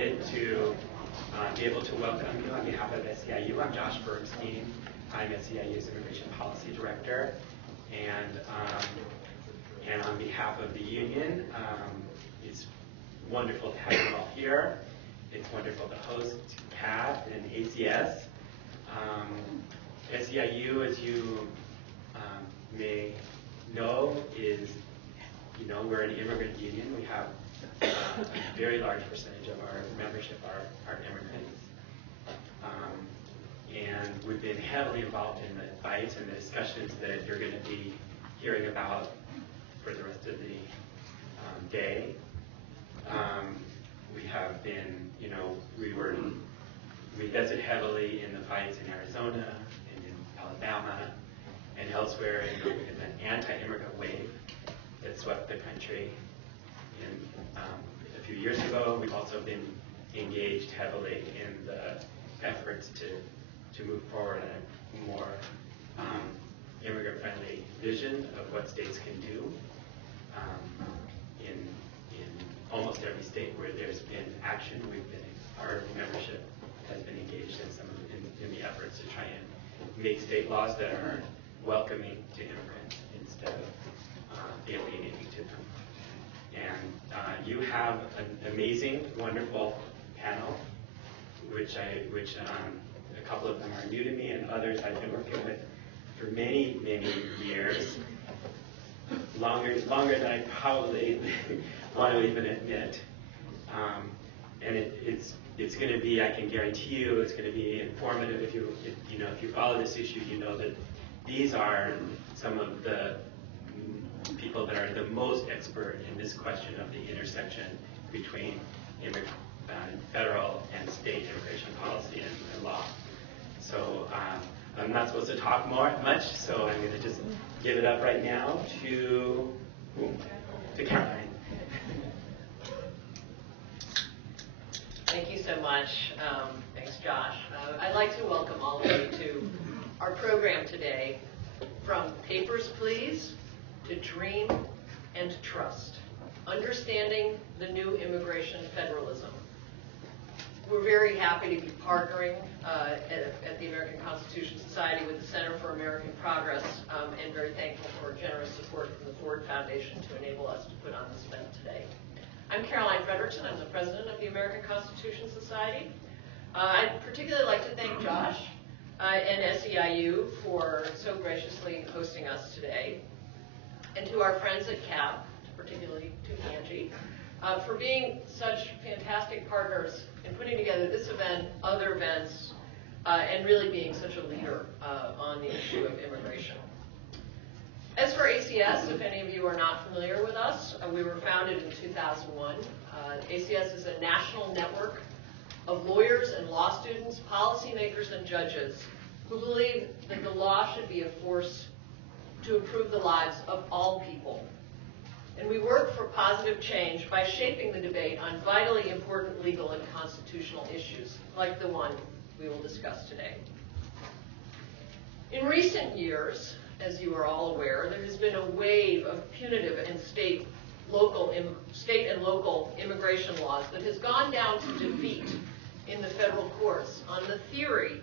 excited to be able to welcome you on behalf of SEIU. I'm Josh Bernstein. I'm SEIU's Immigration Policy Director. And on behalf of the union, it's wonderful to have you all here. It's wonderful to host Pat and ACS. SEIU, as you may know, we're an immigrant union. We have a very large percentage of our membership are immigrants. And we've been heavily involved in the fights and the discussions that you're going to be hearing about for the rest of the day. We have been, we invested heavily in the fights in Arizona and in Alabama and elsewhere in the anti-immigrant wave that swept the country a few years ago. We've also been engaged heavily in the efforts to move forward a more immigrant-friendly vision of what states can do. In almost every state where there's been action, our membership has been engaged in the efforts to try and make state laws that are welcoming to immigrants instead of alienating to them. And you have an amazing, wonderful panel, which a couple of them are new to me, and others I've been working with for many, many years, longer than I probably want to even admit. And it's going to be, I can guarantee you, it's going to be informative. If you follow this issue, you know that these are some of the people that are the most expert in this question of the intersection between federal and state immigration policy and law. So I'm not supposed to talk much, so I'm going to just give it up right now to Caroline. Thank you so much. Thanks, Josh. I'd like to welcome all of you to our program today, From Papers, Please, to Dream and Trust, Understanding the New Immigration Federalism. We're very happy to be partnering at the American Constitution Society with the Center for American Progress, and very thankful for generous support from the Ford Foundation to enable us to put on this event today. I'm Caroline Fredrickson. I'm the president of the American Constitution Society. I'd particularly like to thank Josh and SEIU for so graciously hosting us today, and to our friends at CAP, particularly to Angie, for being such fantastic partners in putting together this event, other events, and really being such a leader on the issue of immigration. As for ACS, if any of you are not familiar with us, we were founded in 2001. ACS is a national network of lawyers and law students, policymakers, and judges who believe that the law should be a force to improve the lives of all people. And we work for positive change by shaping the debate on vitally important legal and constitutional issues, like the one we will discuss today. In recent years, as you are all aware, there has been a wave of punitive and state and local immigration laws that has gone down to defeat in the federal courts on the theory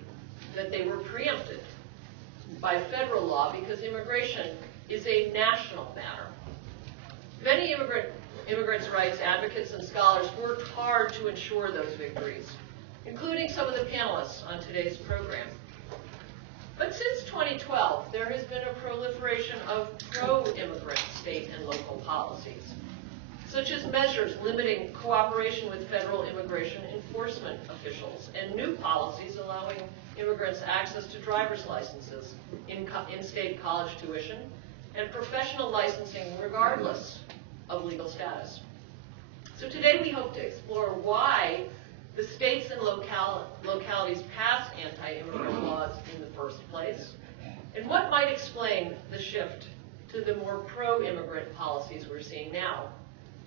that they were preempted by federal law because immigration is a national matter. Many immigrants' rights advocates and scholars worked hard to ensure those victories, including some of the panelists on today's program. But since 2012, there has been a proliferation of pro-immigrant state and local policies, such as measures limiting cooperation with federal immigration enforcement officials and new policies allowing immigrants access to driver's licenses, in-state college tuition, and professional licensing regardless of legal status. So today we hope to explore why the states and localities passed anti-immigrant laws in the first place, and what might explain the shift to the more pro-immigrant policies we're seeing now.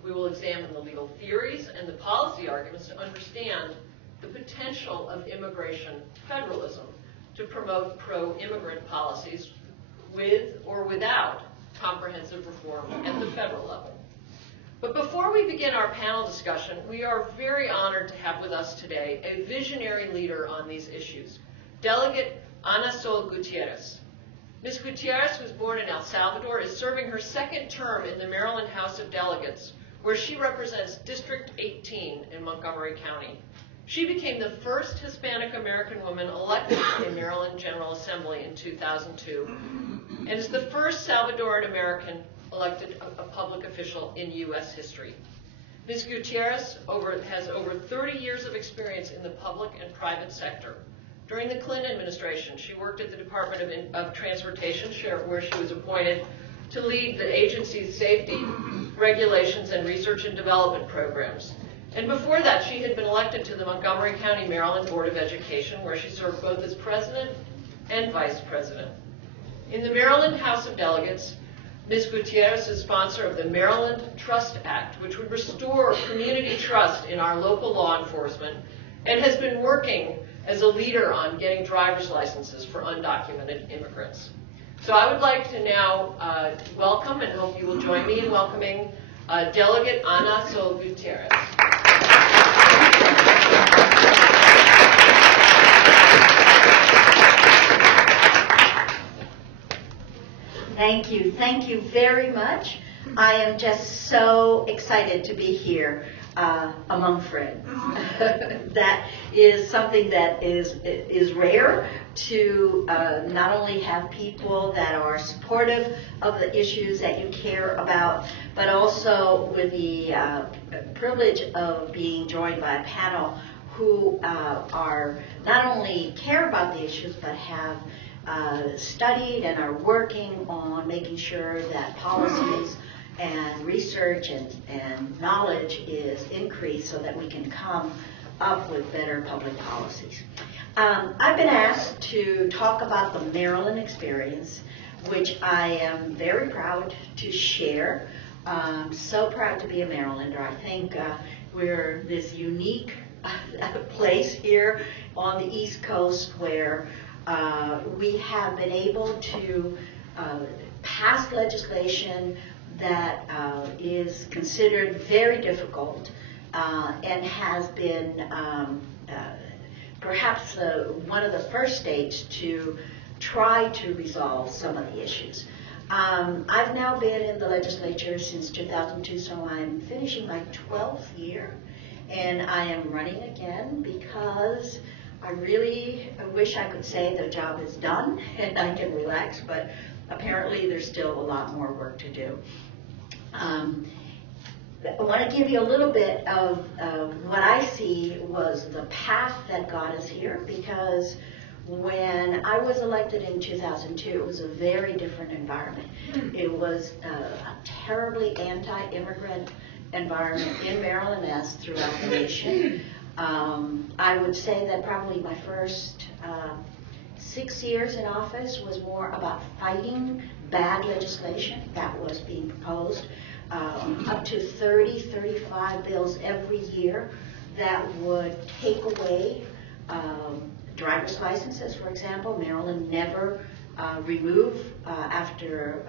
We will examine the legal theories and the policy arguments to understand the potential of immigration federalism to promote pro-immigrant policies with or without comprehensive reform at the federal level. But before we begin our panel discussion, we are very honored to have with us today a visionary leader on these issues, Delegate Ana Sol Gutierrez. Ms. Gutierrez was born in El Salvador, is serving her second term in the Maryland House of Delegates, where she represents District 18 in Montgomery County. She became the first Hispanic American woman elected to the Maryland General Assembly in 2002, and is the first Salvadoran American elected a public official in U.S. history. Ms. Gutierrez has over 30 years of experience in the public and private sector. During the Clinton administration, she worked at the Department of Transportation, where she was appointed to lead the agency's safety, regulations, and research and development programs. And before that, she had been elected to the Montgomery County, Maryland Board of Education, where she served both as president and vice president. In the Maryland House of Delegates, Ms. Gutierrez is sponsor of the Maryland Trust Act, which would restore community trust in our local law enforcement, and has been working as a leader on getting driver's licenses for undocumented immigrants. So I would like to now welcome, and hope you will join me in welcoming, Delegate Ana Sol Gutierrez. Thank you very much. I am just so excited to be here among friends. That is something that is rare, to not only have people that are supportive of the issues that you care about, but also with the privilege of being joined by a panel who are not only care about the issues, but have studied and are working on making sure that policies and research and knowledge is increased so that we can come up with better public policies. I've been asked to talk about the Maryland experience, which I am very proud to share. I'm so proud to be a Marylander. I think we're this unique place here on the East Coast where we have been able to pass legislation that is considered very difficult and has been perhaps one of the first states to try to resolve some of the issues. I've now been in the legislature since 2002, so I'm finishing my 12th year, and I am running again because I really wish I could say the job is done and I can relax, but apparently there's still a lot more work to do. I want to give you a little bit of what I see was the path that got us here, because when I was elected in 2002, it was a very different environment. It was a terribly anti-immigrant environment in Maryland as throughout the nation. I would say that probably my first 6 years in office was more about fighting bad legislation that was being proposed, up to 30, 35 bills every year that would take away driver's licenses, for example. Maryland never removed, after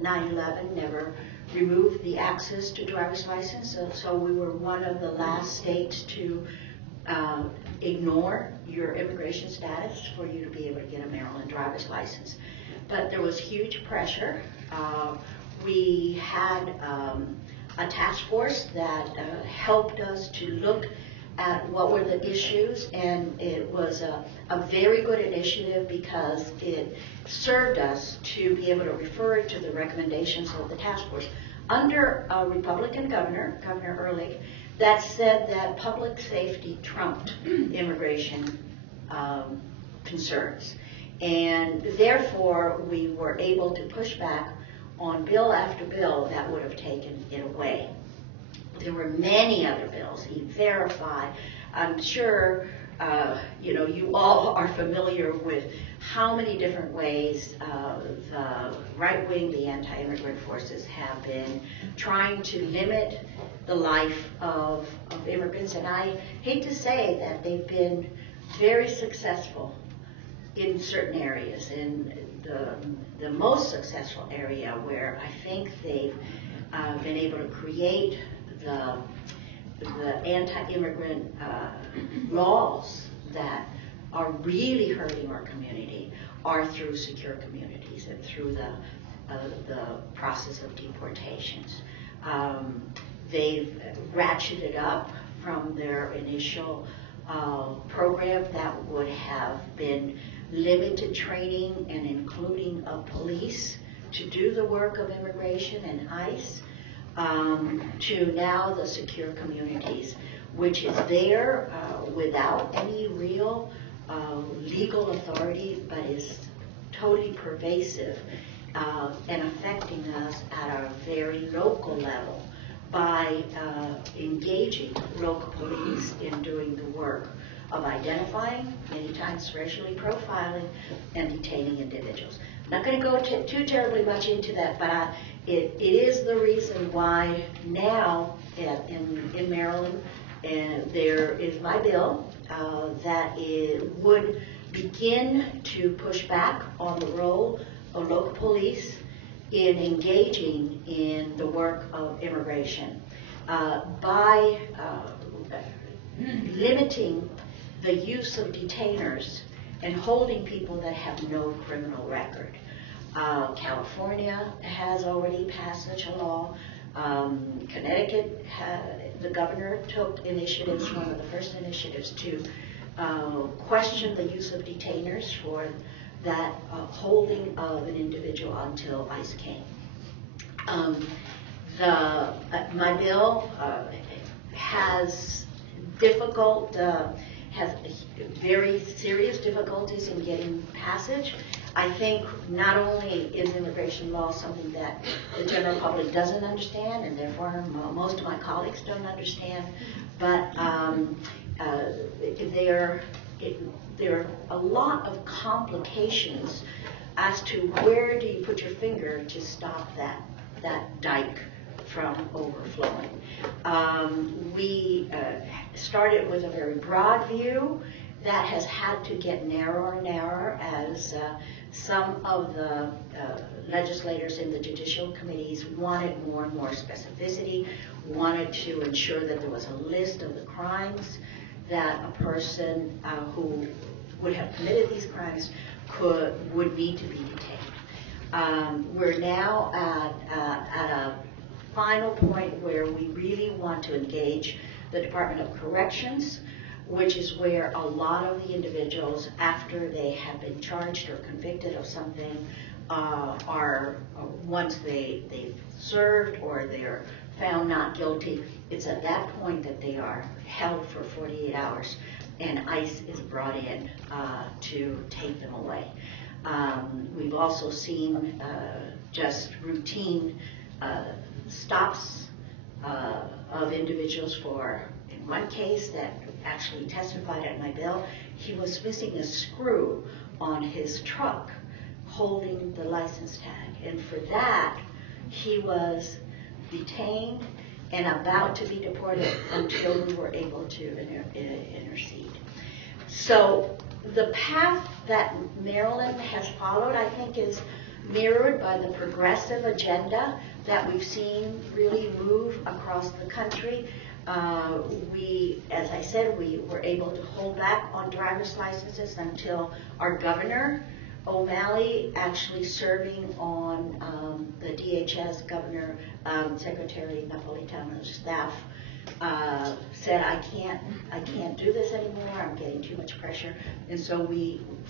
9/11, never removed the access to driver's license. So we were one of the last states to ignore your immigration status for you to be able to get a Maryland driver's license. But there was huge pressure. We had a task force that helped us to look at what were the issues, and it was a very good initiative because it served us to be able to refer to the recommendations of the task force under a Republican governor, Governor Ehrlich, that said that public safety trumped immigration concerns. And therefore, we were able to push back on bill after bill that would have taken it away. There were many other bills, E-Verify. I'm sure you all are familiar with how many different ways the right wing, the anti-immigrant forces have been trying to limit the life of immigrants. And I hate to say that they've been very successful in certain areas. In the most successful area where I think they've been able to create the anti-immigrant laws that are really hurting our community are through secure communities and through the process of deportations. They've ratcheted up from their initial program that would have been limited training and including of police to do the work of immigration and ICE, to now the secure communities, which is there without any real legal authority, but is totally pervasive and affecting us at a very local level by engaging local police in doing the work of identifying, many times racially profiling, and detaining individuals. I'm not going to go too terribly much into that, but it is the reason why now in Maryland there is my bill that would begin to push back on the role of local police in engaging in the work of immigration by limiting the use of detainers and holding people that have no criminal record. California has already passed such a law. Connecticut, the governor took initiatives, one of the first initiatives, to question the use of detainers for that holding of an individual until ICE came. My bill has very serious difficulties in getting passage. I think not only is immigration law something that the general public doesn't understand, and therefore most of my colleagues don't understand, but there are a lot of complications as to where do you put your finger to stop that dike from overflowing. We started with a very broad view that has had to get narrower and narrower as some of the legislators in the judicial committees wanted more and more specificity, wanted to ensure that there was a list of the crimes that a person who would have committed these crimes would need to be detained. We're now at a final point where we really want to engage the Department of Corrections, which is where a lot of the individuals, after they have been charged or convicted of something, are once they've served or they're found not guilty, it's at that point that they are held for 48 hours and ICE is brought in to take them away. We've also seen just routine stops of individuals for, in one case that actually testified at my bill, he was missing a screw on his truck holding the license tag, and for that he was detained and about to be deported until we were able to intercede. So the path that Maryland has followed, I think, is mirrored by the progressive agenda that we've seen really move across the country. As I said, we were able to hold back on driver's licenses until our governor, O'Malley, actually serving on the DHS governor, Secretary Napolitano's staff, said, I can't do this anymore, I'm getting too much pressure. And so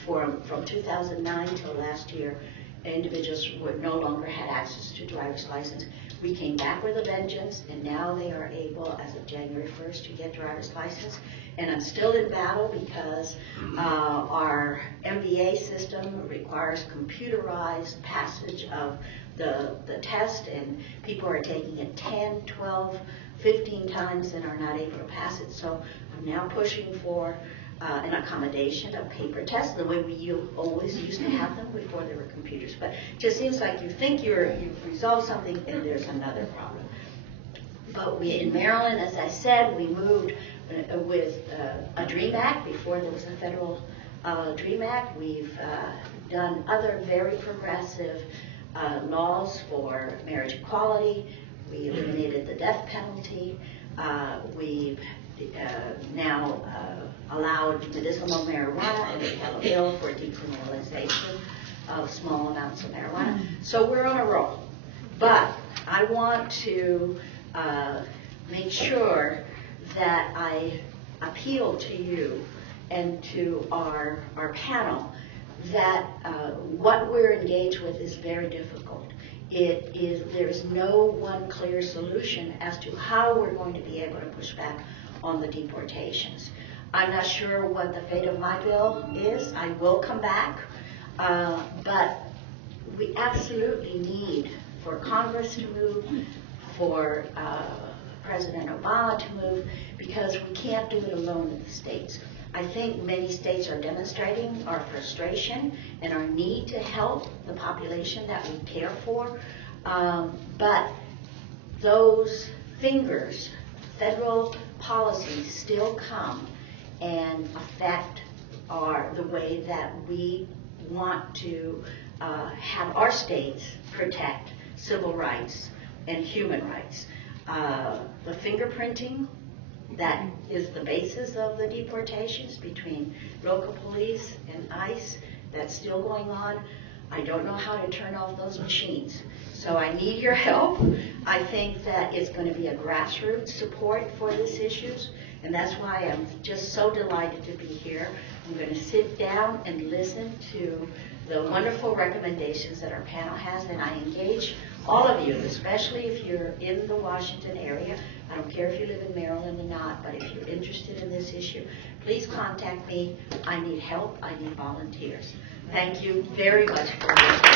from 2009 till last year, individuals would no longer had access to driver's license. We came back with a vengeance, and now they are able, as of January 1st, to get driver's license. And I'm still in battle because our MBA system requires computerized passage of the test, and people are taking it 10, 12, 15 times and are not able to pass it. So I'm now pushing for an accommodation of paper tests, the way we always used to have them before there were computers. But it just seems like you think you've resolved something and there's another problem. But in Maryland, as I said, we moved with a DREAM Act before there was a federal DREAM Act. We've done other very progressive laws for marriage equality. We eliminated the death penalty. We've now allowed medicinal marijuana, and we have a bill for decriminalization of small amounts of marijuana. So we're on a roll. But I want to make sure that I appeal to you and to our panel that what we're engaged with is very difficult. There's no one clear solution as to how we're going to be able to push back on the deportations. I'm not sure what the fate of my bill is. I will come back, but we absolutely need for Congress to move, for President Obama to move, because we can't do it alone in the states. I think many states are demonstrating our frustration and our need to help the population that we care for, but those fingers, federal policies still come and affect the way that we want to have our states protect civil rights and human rights. The fingerprinting, that is the basis of the deportations between local police and ICE. That's still going on. I don't know how to turn off those machines. So I need your help. I think that it's going to be a grassroots support for these issues, and that's why I'm just so delighted to be here. I'm going to sit down and listen to the wonderful recommendations that our panel has, and I engage all of you, especially if you're in the Washington area. I don't care if you live in Maryland or not, but if you're interested in this issue, please contact me. I need help. I need volunteers. Thank you very much for listening.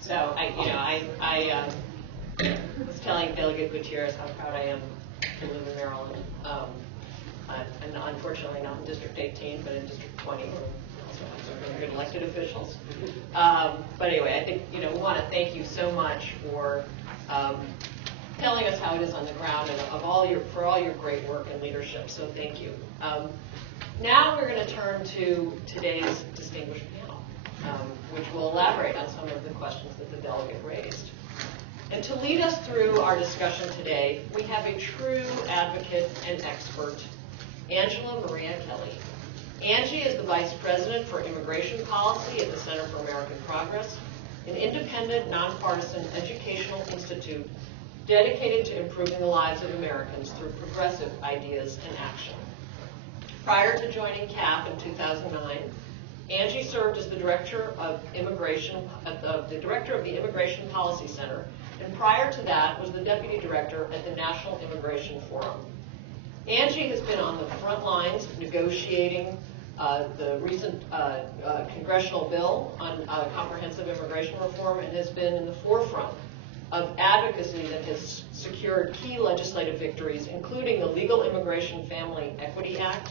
So I was telling Delegate Gutierrez how proud I am to live in Maryland. And unfortunately not in District 18, but in District 20, where we also have some really good elected officials. But anyway, I think we want to thank you so much for telling us how it is on the ground and for all your great work and leadership. So thank you. Now we're going to turn to today's distinguished panel, which will elaborate on some of the questions that the delegate raised. And to lead us through our discussion today, we have a true advocate and expert, Angela Maria Kelley. Angie is the Vice President for Immigration Policy at the Center for American Progress, an independent, nonpartisan educational institute dedicated to improving the lives of Americans through progressive ideas and action. Prior to joining CAP in 2009, Angie served as the Director of Immigration, the Director of the Immigration Policy Center, and prior to that was the Deputy Director at the National Immigration Forum. Angie has been on the front lines negotiating the recent congressional bill on comprehensive immigration reform and has been in the forefront of advocacy that has secured key legislative victories, including the Legal Immigration Family Equity Act,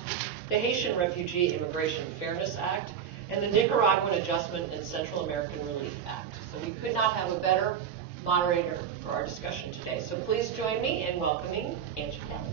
the Haitian Refugee Immigration Fairness Act, and the Nicaraguan Adjustment and Central American Relief Act. So we could not have a better moderator for our discussion today. So please join me in welcoming Angie Kelley.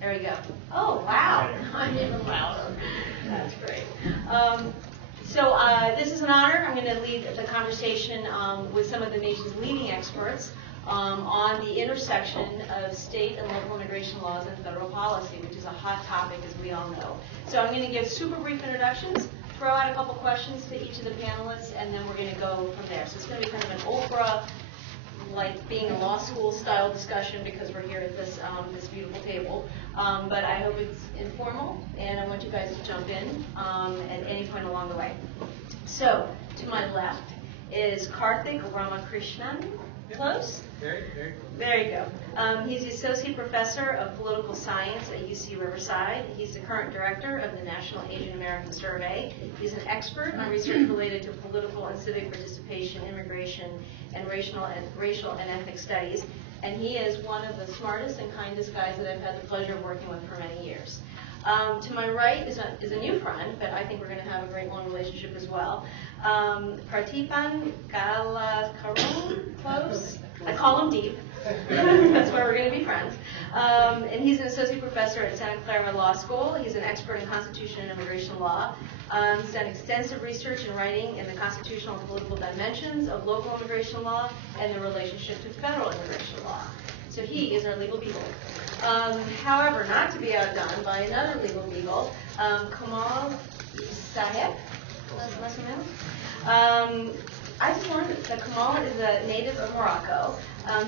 There we go. Oh, wow. I'm even louder. That's great. So this is an honor. I'm going to lead the conversation with some of the nation's leading experts on the intersection of state and local immigration laws and federal policy, which is a hot topic, as we all know. So I'm going to give super brief introductions, throw out a couple questions to each of the panelists, and then we're going to go from there. So it's going to be kind of an Oprah like being a law school style discussion because we're here at this this beautiful table. But I hope it's informal, and I want you guys to jump in at any point along the way. So, to my left is Karthick Ramakrishnan. Close? Very close. There you go. He's the Associate Professor of Political Science at UC Riverside. He's the current Director of the National Asian American Survey. He's an expert on research related to political and civic participation, immigration, and racial and ethnic studies. And he is one of the smartest and kindest guys that I've had the pleasure of working with for many years. To my right is a new friend, but I think we're going to have a great long relationship as well. Pratheepan, Gulasekaram, close. I call him Deep. That's why we're going to be friends. And he's an associate professor at Santa Clara Law School. He's an expert in constitution and immigration law. He's done extensive research and writing in the constitutional and political dimensions of local immigration law and the relationship to federal immigration law. So he is our legal beagle. However, not to be outdone by another legal beagle, Kamal Essaheb. Last name? I just learned that Kamal is a native of Morocco.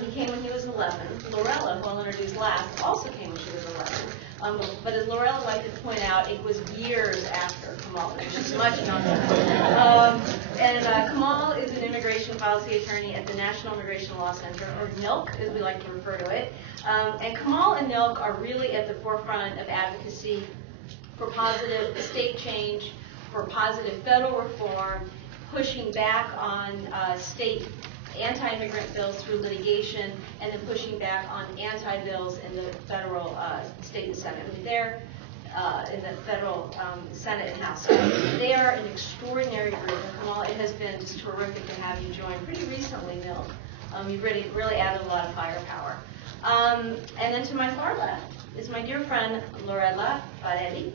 He came when he was 11. Lorella, who I'll introduce last, also came when she was 11. But as Lorella liked to point out, it was years after Kamal, which is much younger. Kamal is an immigration policy attorney at the National Immigration Law Center, or NILC, as we like to refer to it. And Kamal and NILC are really at the forefront of advocacy for positive state change, for positive federal reform, pushing back on state anti-immigrant bills through litigation, and then pushing back on anti-bills in the federal state and Senate. I mean, they're in the federal Senate and House. So they are an extraordinary group. And Kamal, it has been just terrific to have you join pretty recently, Milk. You've really added a lot of firepower. And then to my far left is my dear friend Lorella Praeli.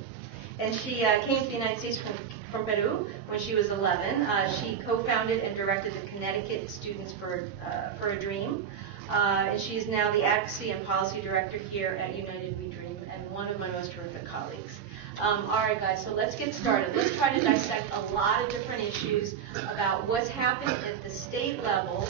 And she came to the United States from Peru when she was 11. She co-founded and directed the Connecticut Students for a Dream. And she is now the Advocacy and Policy Director here at United We Dream, and one of my most terrific colleagues. All right, guys, so let's get started. Let's try to dissect a lot of different issues about what's happening at the state level.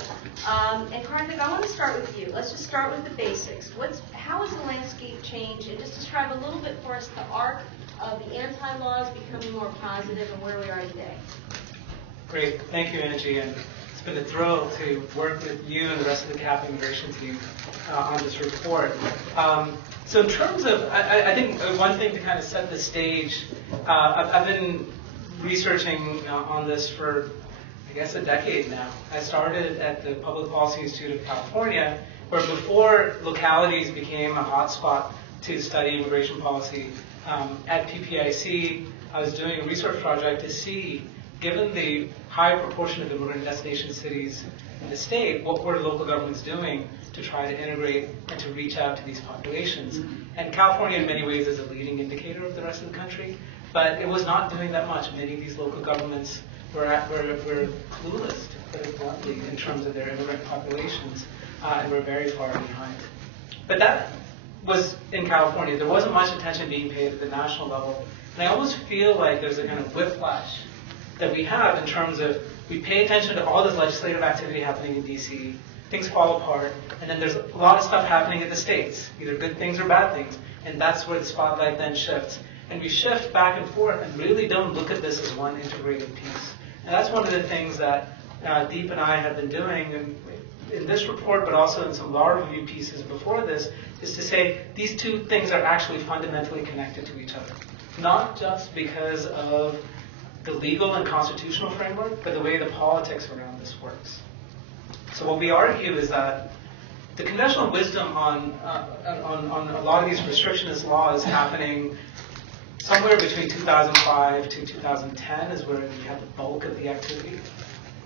And Karthick, I want to start with you. Let's just start with the basics. How has the landscape changed? And just describe a little bit for us the arc of the anti-laws becoming more positive and where we are today. Great. Thank you, Angie. And it's been a thrill to work with you and the rest of the CAP immigration team on this report. So in terms of, I think one thing to kind of set the stage, I've been researching on this for, I guess, a decade now. I started at the Public Policy Institute of California, where before localities became a hotspot to study immigration policy, at PPIC, I was doing a research project to see, given the high proportion of immigrant destination cities in the state, what were local governments doing to try to integrate and to reach out to these populations. And California, in many ways, is a leading indicator of the rest of the country, but it was not doing that much. Many of these local governments were clueless, to put it bluntly, in terms of their immigrant populations, and were very far behind. But that was in California. There wasn't much attention being paid at the national level. And I almost feel like there's a kind of whiplash that we have in terms of we pay attention to all this legislative activity happening in DC, things fall apart, and then there's a lot of stuff happening in the states, either good things or bad things, and that's where the spotlight then shifts. And we shift back and forth and really don't look at this as one integrated piece. And that's one of the things that Deep and I have been doing in this report, but also in some law review pieces before this, is to say these two things are actually fundamentally connected to each other. Not just because of the legal and constitutional framework, but the way the politics around this works. So what we argue is that the conventional wisdom on a lot of these restrictionist laws happening somewhere between 2005 to 2010 is where we had the bulk of the activity.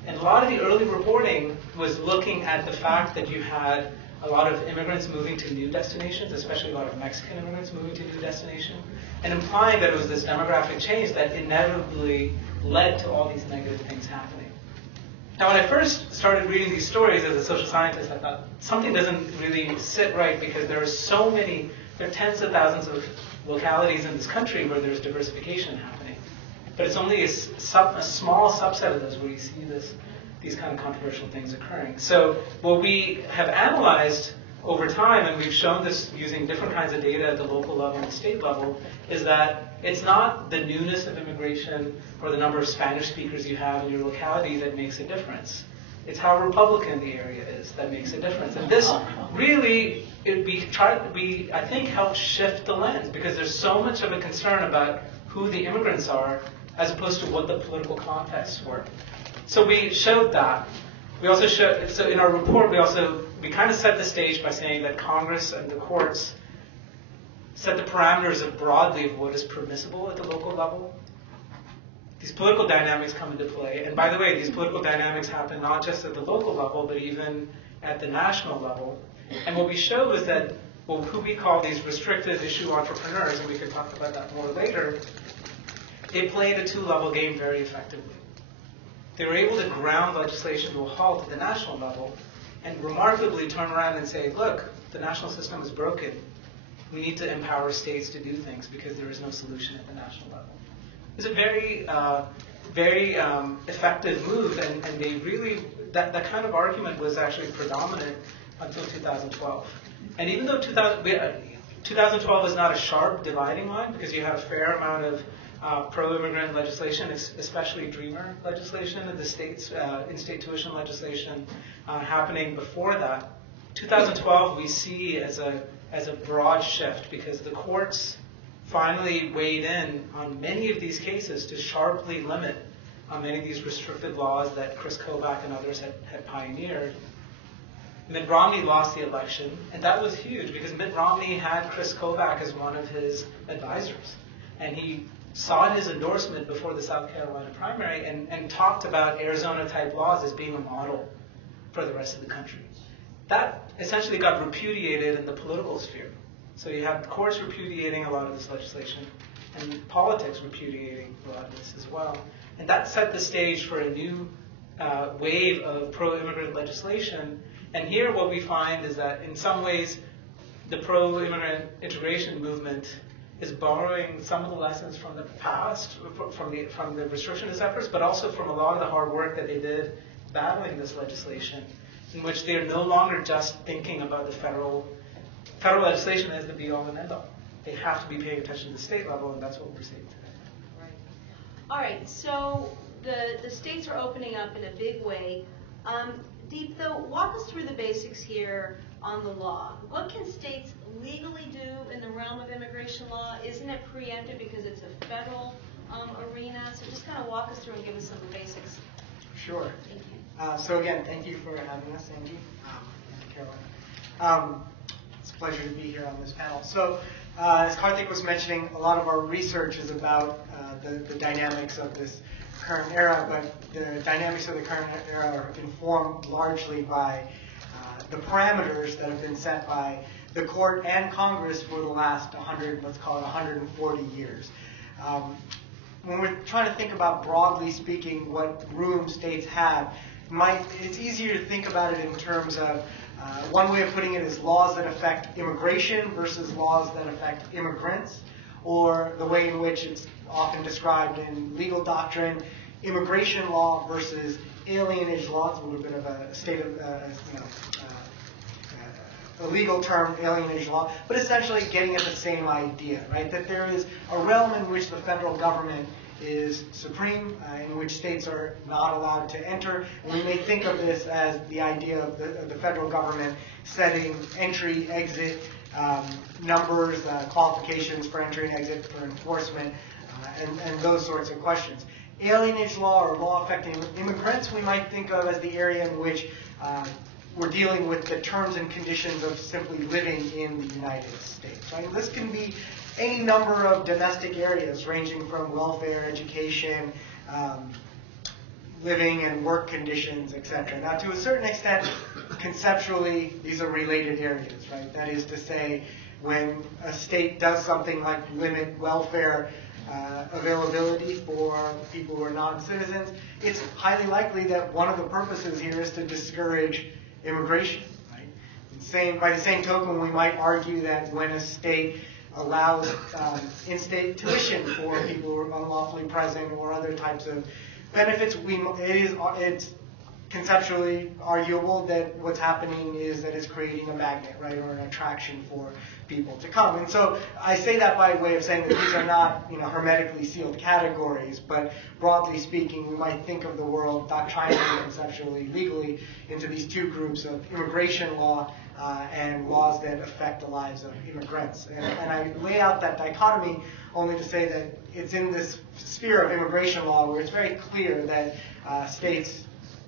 And a lot of the early reporting was looking at the fact that you had a lot of immigrants moving to new destinations, especially a lot of Mexican immigrants moving to new destinations, and implying that it was this demographic change that inevitably led to all these negative things happening. Now, when I first started reading these stories as a social scientist, I thought something doesn't really sit right because there are tens of thousands of localities in this country where there's diversification happening. But it's only a small subset of those where you see these kind of controversial things occurring. So what we have analyzed over time, and we've shown this using different kinds of data at the local level and the state level, is that it's not the newness of immigration or the number of Spanish speakers you have in your locality that makes a difference. It's how Republican the area is that makes a difference. And this really, I think, helps shift the lens, because there's so much of a concern about who the immigrants are as opposed to what the political contexts were. So we showed that. We also showed, so in our report, we kind of set the stage by saying that Congress and the courts set the parameters broadly of what is permissible at the local level. These political dynamics come into play. And by the way, these political dynamics happen not just at the local level, but even at the national level. And what we showed was that, well, who we call these restricted issue entrepreneurs, and we can talk about that more later, they played a two-level game very effectively. They were able to ground legislation to a halt at the national level and remarkably turn around and say, look, the national system is broken. We need to empower states to do things because there is no solution at the national level. It was a very effective move, and they really, that kind of argument was actually predominant until 2012. And even though 2012 was not a sharp dividing line, because you had a fair amount of pro-immigrant legislation, especially DREAMer legislation in the states, in-state tuition legislation happening before that. 2012 we see as a broad shift, because the courts finally weighed in on many of these cases to sharply limit many of these restrictive laws that Chris Kobach and others had pioneered. Mitt Romney lost the election, and that was huge because Mitt Romney had Chris Kobach as one of his advisors. And he sought his endorsement before the South Carolina primary and talked about Arizona-type laws as being a model for the rest of the country. That essentially got repudiated in the political sphere. So you have courts repudiating a lot of this legislation and politics repudiating a lot of this as well. And that set the stage for a new wave of pro-immigrant legislation. And here what we find is that in some ways the pro-immigrant integration movement is borrowing some of the lessons from the past, from the restrictionist efforts, but also from a lot of the hard work that they did battling this legislation, in which they are no longer just thinking about the federal legislation as the be-all and end-all. They have to be paying attention to the state level, and that's what we're seeing today. Right. All right, so the states are opening up in a big way. Deep, though, walk us through the basics here on the law. What can states legally do in the realm of immigration law? Isn't it preempted because it's a federal arena? So just kind of walk us through and give us some of the basics. Sure. Thank you. So again, thank you for having us, Angie and Carolina. It's a pleasure to be here on this panel. So as Karthick was mentioning, a lot of our research is about the dynamics of this current era, but the dynamics of the current era are informed largely by the parameters that have been set by the court and Congress for the last 140 years. When we're trying to think about, broadly speaking, what room states have, it's easier to think about it in terms of one way of putting it is laws that affect immigration versus laws that affect immigrants, or the way in which it's often described in legal doctrine, immigration law versus alienage law. It's a little bit of a state of, a legal term, alienage law, but essentially getting at the same idea, right? That there is a realm in which the federal government is supreme, in which states are not allowed to enter. And we may think of this as the idea of the federal government setting entry, exit, numbers, qualifications for entry and exit, for enforcement, and those sorts of questions. Alienage law, or law affecting immigrants, we might think of as the area in which we're dealing with the terms and conditions of simply living in the United States. Right? This can be any number of domestic areas, ranging from welfare, education, living and work conditions, etc. Now, to a certain extent, conceptually, these are related areas, right? That is to say, when a state does something like limit welfare availability for people who are non-citizens, it's highly likely that one of the purposes here is to discourage immigration, right? By the same token, we might argue that when a state allows in-state tuition for people who are unlawfully present or other types of benefits, it's conceptually arguable that what's happening is that it's creating a magnet, right, or an attraction for people to come. And so I say that by way of saying that these are not, hermetically sealed categories, but broadly speaking, we might think of the world doctrinally, conceptually, legally into these two groups of immigration law and laws that affect the lives of immigrants. And I lay out that dichotomy only to say that it's in this sphere of immigration law where it's very clear that states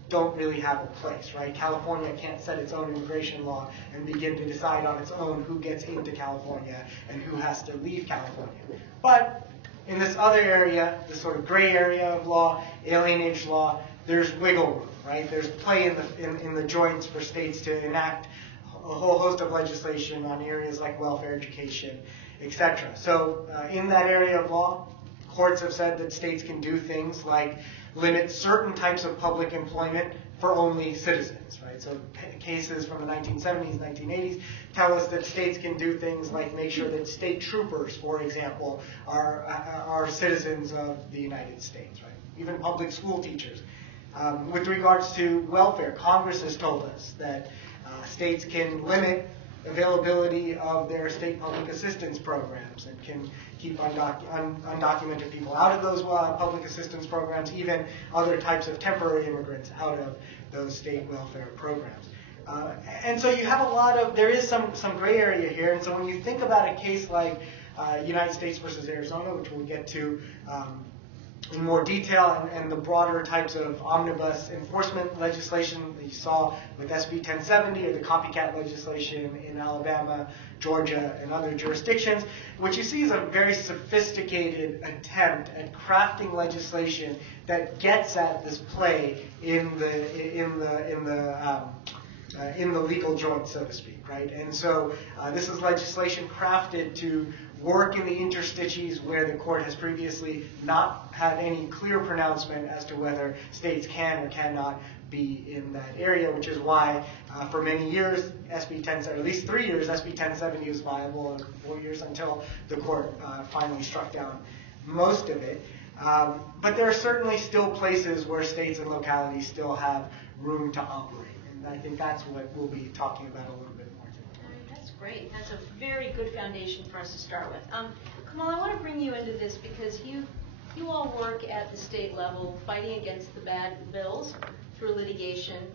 don't really have a place, right? California can't set its own immigration law and begin to decide on its own who gets into California and who has to leave California. But in this other area, this sort of gray area of law, alienage law, there's wiggle room, right? There's play in the joints for states to enact a whole host of legislation on areas like welfare, education, etc. So in that area of law, courts have said that states can do things like limit certain types of public employment for only citizens, right? So cases from the 1970s, 1980s tell us that states can do things like make sure that state troopers, for example, are citizens of the United States, right? Even public school teachers. With regards to welfare, Congress has told us that states can limit availability of their state public assistance programs and can keep undocumented people out of those public assistance programs, even other types of temporary immigrants out of those state welfare programs. And so you have there is some gray area here. And so when you think about a case like United States versus Arizona, which we'll get to in more detail, and the broader types of omnibus enforcement legislation that you saw with SB 1070 or the copycat legislation in Alabama, Georgia, and other jurisdictions, what you see is a very sophisticated attempt at crafting legislation that gets at this play in the legal joint, so to speak, right? And so this is legislation crafted to work in the interstices where the court has previously not had any clear pronouncement as to whether states can or cannot be in that area, which is why for many years, SB 10, or at least 3 years, SB 1070 was viable, and 4 years until the court finally struck down most of it. But there are certainly still places where states and localities still have room to operate. And I think that's what we'll be talking about a little bit more today. That's great. That's a very good foundation for us to start with. Kamal, I want to bring you into this because you all work at the state level fighting against the bad bills through litigation,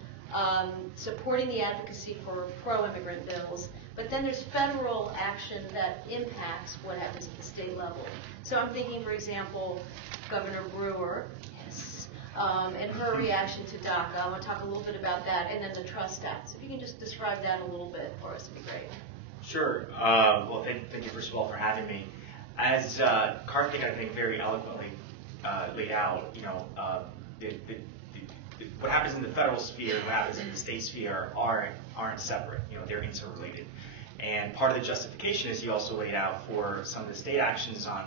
supporting the advocacy for pro-immigrant bills, but then there's federal action that impacts what happens at the state level. So I'm thinking, for example, Governor Brewer, and her reaction to DACA. I want to talk a little bit about that, and then the Trust Act. So if you can just describe that a little bit for us, it'd be great. Sure. Well, thank you first of all for having me. As Karthick, I think, very eloquently laid out, what happens in the federal sphere, what happens in the state sphere aren't separate. They're interrelated. And part of the justification, as you also laid out, for some of the state actions on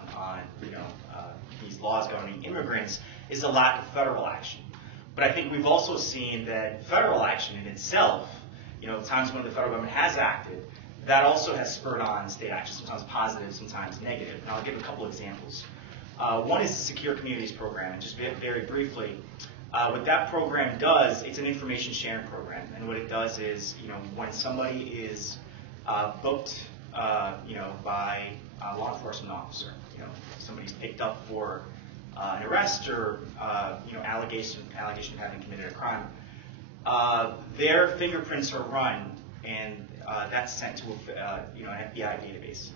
these laws governing immigrants is a lack of federal action. But I think we've also seen that federal action in itself, times when the federal government has acted, that also has spurred on state action, sometimes positive, sometimes negative. And I'll give a couple examples. One is the Secure Communities Program. And just very briefly, what that program does, it's an information sharing program. And what it does is, when somebody is booked, by a law enforcement officer, somebody's picked up for an arrest or, allegation of having committed a crime, their fingerprints are run, and that's sent to an FBI database.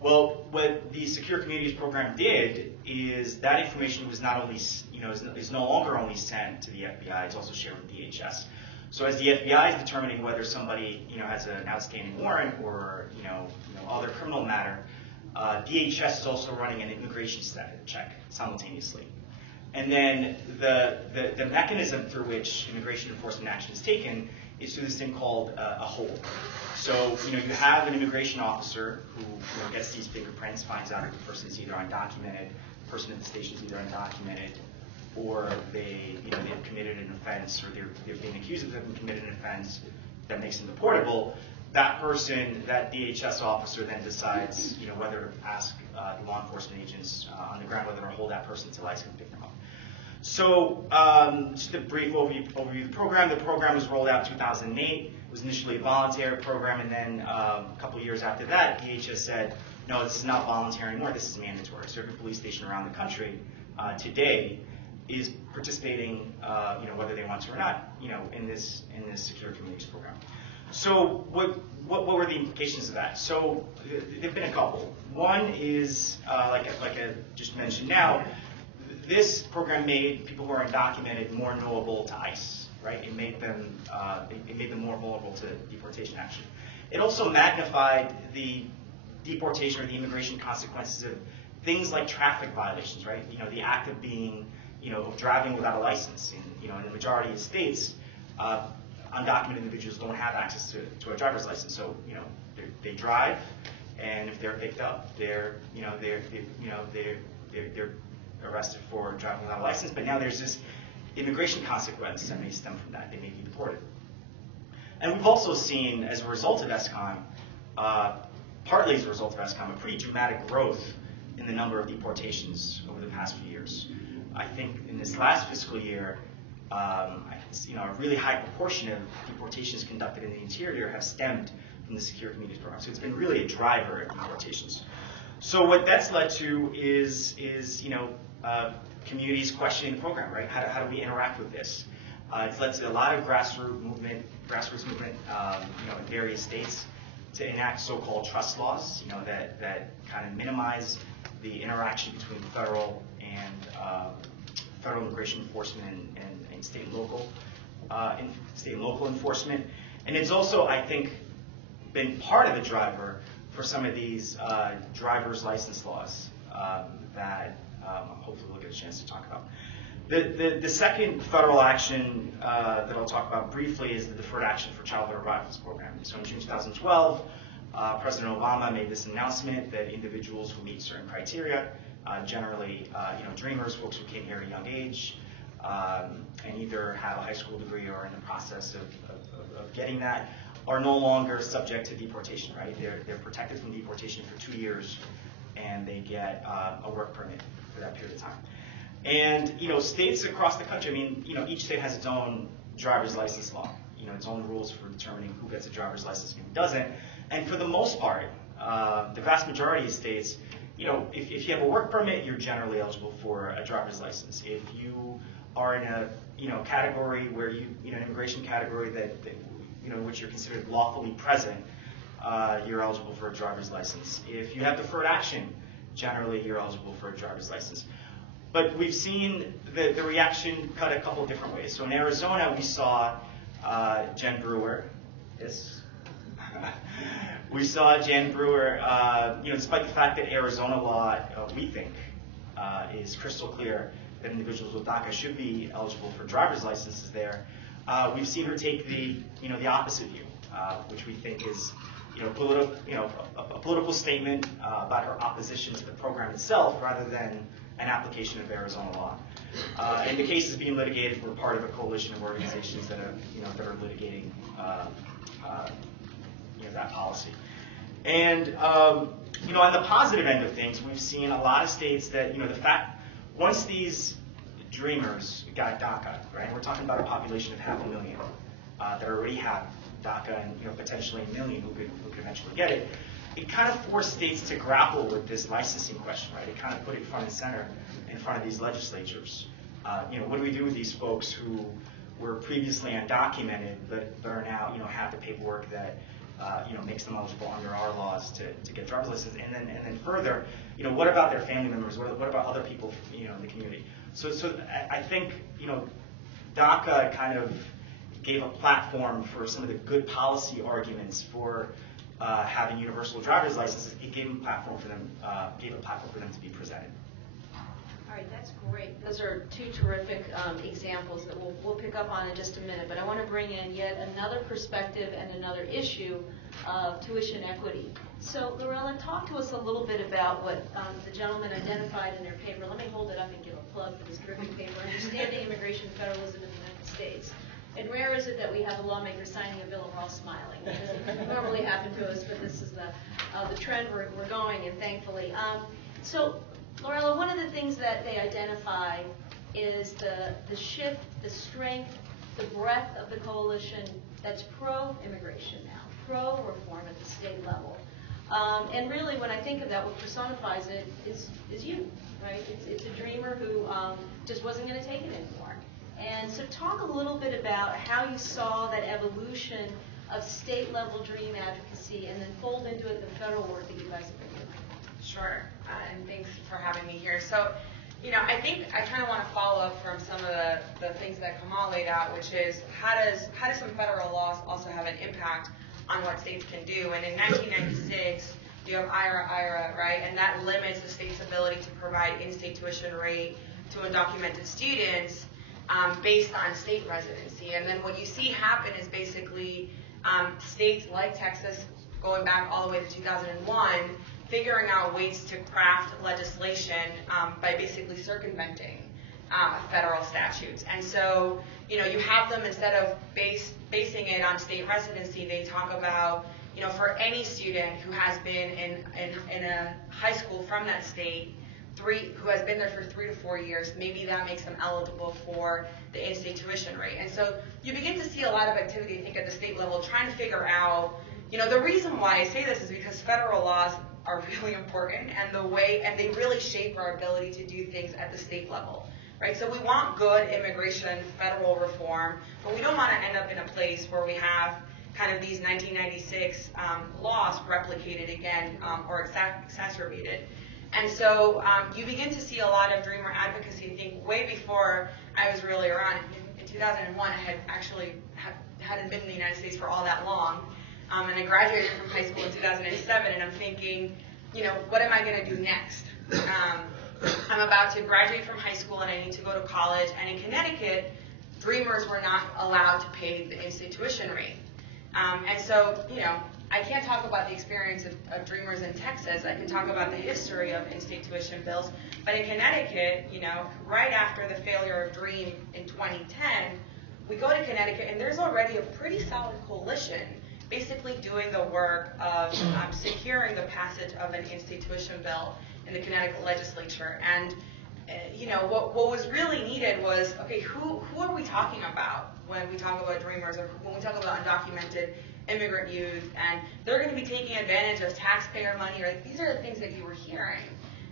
Well, what the Secure Communities Program did is that information was not only, is no longer only sent to the FBI, it's also shared with DHS. So as the FBI is determining whether somebody, has an outstanding warrant or, other criminal matter, DHS is also running an immigration check simultaneously. And then the mechanism through which immigration enforcement action is taken is through this thing called a hold. So, you have an immigration officer who gets these fingerprints, finds out if the person is either undocumented, the person at the station is either undocumented, or they've committed an offense, or they're being accused of having committed an offense that makes them deportable. That person, that DHS officer, then decides, whether to ask the law enforcement agents on the ground whether to hold that person until ICE can pick them up. So just a brief overview of the program. The program was rolled out in 2008. It was initially a voluntary program, and then a couple of years after that, DHS said, no, this is not voluntary anymore, this is mandatory. So every police station around the country today is participating, whether they want to or not, in this secure communities program. So what were the implications of that? So there've been a couple. One is, like I just mentioned now, this program made people who are undocumented more knowable to ICE, right? It made them more vulnerable to deportation action. It also magnified the deportation or the immigration consequences of things like traffic violations, right? The act of being, driving without a license. In the majority of states, undocumented individuals don't have access to a driver's license. So, they drive, and if they're picked up, they're arrested for driving without a license. But now there's this immigration consequence that may stem from that. They may be deported. And we've also seen, as a result of ESCOM, partly as a result of ESCOM, a pretty dramatic growth in the number of deportations over the past few years. I think in this last fiscal year, a really high proportion of deportations conducted in the interior have stemmed from the Secure Communities Program. So it's been really a driver of deportations. So what that's led to is communities questioning the program, right? How do we interact with this? It's led to a lot of grassroots movement, in various states to enact so-called trust laws, that kind of minimize the interaction between federal immigration enforcement and state and local enforcement. And it's also, I think, been part of the driver for some of these driver's license laws that hopefully we'll get a chance to talk about. The second federal action that I'll talk about briefly is the Deferred Action for Childhood Arrivals program. So in June 2012, President Obama made this announcement that individuals who meet certain criteria, generally dreamers, folks who came here at a young age, and either have a high school degree or in the process of getting that, are no longer subject to deportation, right? They're protected from deportation for 2 years, and they get a work permit for that period of time. And states across the country, each state has its own driver's license law, its own rules for determining who gets a driver's license and who doesn't. And for the most part, the vast majority of states, if you have a work permit, you're generally eligible for a driver's license. If you are in a category where an immigration category that which you're considered lawfully present, you're eligible for a driver's license. If you have deferred action, generally you're eligible for a driver's license. But we've seen the reaction cut a couple of different ways. So in Arizona, we saw Jen Brewer. Yes. We saw Jan Brewer, despite the fact that Arizona law, we think, is crystal clear that individuals with DACA should be eligible for driver's licenses there. We've seen her take the opposite view, which we think is a political statement about her opposition to the program itself, rather than an application of Arizona law. And the case is being litigated. We're part of a coalition of organizations that are litigating that policy. And on the positive end of things, we've seen a lot of states that the fact once these dreamers got DACA, right? We're talking about a population of 500,000 that already have DACA, and potentially 1 million who could eventually get it. It kind of forced states to grapple with this licensing question, right? It kind of put it front and center in front of these legislatures. What do we do with these folks who were previously undocumented but are now have the paperwork that makes them eligible under our laws to get driver's licenses, and then further, what about their family members? What about other people, in the community? So I think DACA kind of gave a platform for some of the good policy arguments for having universal driver's licenses. It gave a platform for them, to be presented. All right, that's great. Those are two terrific examples that we'll pick up on in just a minute. But I want to bring in yet another perspective and another issue of tuition equity. So, Lorella, talk to us a little bit about what the gentleman identified in their paper. Let me hold it up and give a plug for this terrific paper, Understanding Immigration Federalism in the United States. And rare is it that we have a lawmaker signing a bill and we're all smiling. It doesn't normally happen to us, but this is the trend we're going in, thankfully. So, Lorella, one of the things that they identify is the shift, the strength, the breadth of the coalition that's pro-immigration now, pro-reform at the state level. And really, when I think of that, what personifies it is you, right? It's a dreamer who just wasn't going to take it anymore. And so talk a little bit about how you saw that evolution of state-level dream advocacy and then fold into it the federal work that you guys have been doing. Sure, and thanks for having me here. So, I think I kind of want to follow up from some of the things that Kamal laid out, which is how does some federal laws also have an impact on what states can do? And in 1996, you have IRA, right? And that limits the state's ability to provide in-state tuition rate to undocumented students based on state residency. And then what you see happen is basically states like Texas, going back all the way to 2001, figuring out ways to craft legislation by basically circumventing federal statutes. And so, you have them, instead of basing it on state residency, they talk about, for any student who has been in a high school from that state, who has been there for 3 to 4 years, maybe that makes them eligible for the in-state tuition rate. And so you begin to see a lot of activity, I think, at the state level, trying to figure out, the reason why I say this is because federal laws are really important, and they really shape our ability to do things at the state level, right? So we want good immigration federal reform, but we don't want to end up in a place where we have kind of these 1996 laws replicated again or exacerbated. And so you begin to see a lot of dreamer advocacy, I think, way before I was really around. In 2001, I hadn't been in the United States for all that long. And I graduated from high school in 2007, and I'm thinking, what am I going to do next? I'm about to graduate from high school, and I need to go to college. And in Connecticut, dreamers were not allowed to pay the in-state tuition rate. And so, I can't talk about the experience of dreamers in Texas. I can talk about the history of in-state tuition bills. But in Connecticut, right after the failure of DREAM in 2010, we go to Connecticut, and there's already a pretty solid coalition basically doing the work of securing the passage of an in-state tuition bill in the Connecticut legislature. And what was really needed was, okay, who are we talking about when we talk about dreamers, or when we talk about undocumented immigrant youth, and they're going to be taking advantage of taxpayer money, or these are the things that you were hearing.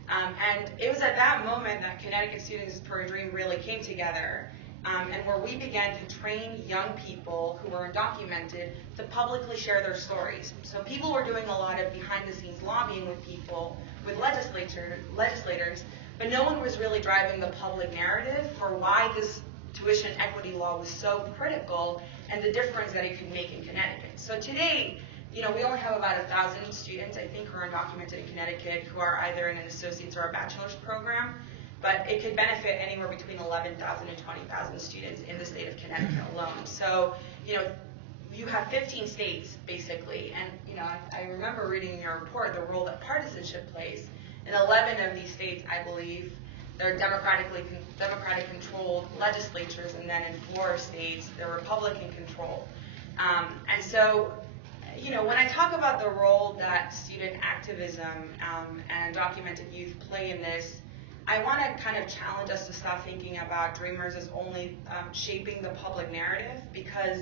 And it was at that moment that Connecticut Students for a Dream really came together, and where we began to train young people who were undocumented to publicly share their stories. So people were doing a lot of behind-the-scenes lobbying with people, with legislators, but no one was really driving the public narrative for why this tuition equity law was so critical and the difference that it could make in Connecticut. So today, we only have about 1,000 students, I think, who are undocumented in Connecticut, who are either in an associate's or a bachelor's program. But it could benefit anywhere between 11,000 and 20,000 students in the state of Connecticut alone. So, you have 15 states, basically. And, I remember reading in your report the role that partisanship plays. In 11 of these states, I believe, they're Democratic controlled legislatures, and then in 4 states, they're Republican controlled. And so, when I talk about the role that student activism and undocumented youth play in this, I want to kind of challenge us to stop thinking about dreamers as only shaping the public narrative, because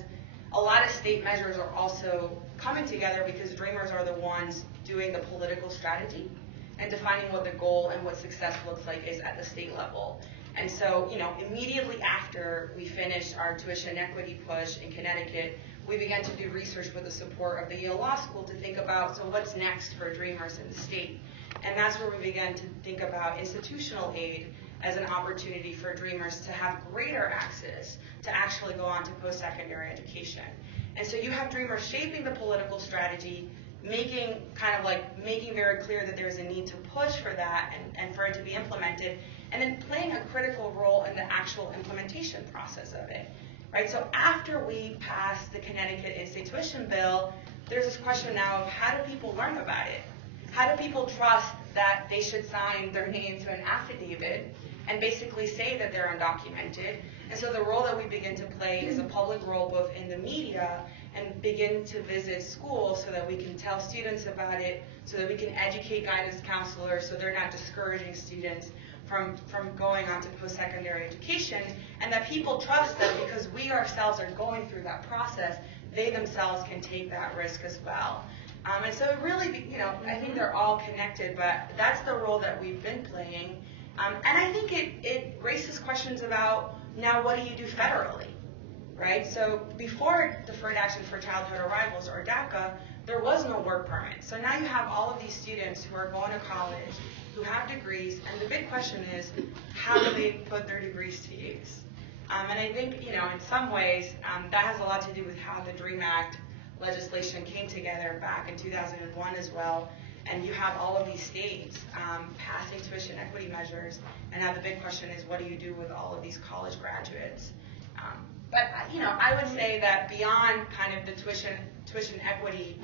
a lot of state measures are also coming together because dreamers are the ones doing the political strategy and defining what the goal and what success looks like is at the state level. And so, immediately after we finished our tuition equity push in Connecticut, we began to do research with the support of the Yale Law School to think about, so what's next for dreamers in the state? And that's where we began to think about institutional aid as an opportunity for dreamers to have greater access to actually go on to post-secondary education. And so you have dreamers shaping the political strategy, making very clear that there's a need to push for that and for it to be implemented, and then playing a critical role in the actual implementation process of it. Right? So after we passed the Connecticut in-state tuition bill, there's this question now of how do people learn about it? How do people trust that they should sign their name to an affidavit and basically say that they're undocumented? And so the role that we begin to play is a public role both in the media and begin to visit schools so that we can tell students about it, so that we can educate guidance counselors so they're not discouraging students from going on to post-secondary education, and that people trust that because we ourselves are going through that process, they themselves can take that risk as well. And so it really, you know, I think they're all connected, but that's the role that we've been playing. And I think it raises questions about, now what do you do federally, right? So before Deferred Action for Childhood Arrivals, or DACA, there was no work permit. So now you have all of these students who are going to college, who have degrees, and the big question is, how do they put their degrees to use? And I think, you know, in some ways, that has a lot to do with how the DREAM Act legislation came together back in 2001 as well. And you have all of these states passing tuition equity measures, and now the big question is, what do you do with all of these college graduates? But you know, I would say that beyond kind of the tuition equity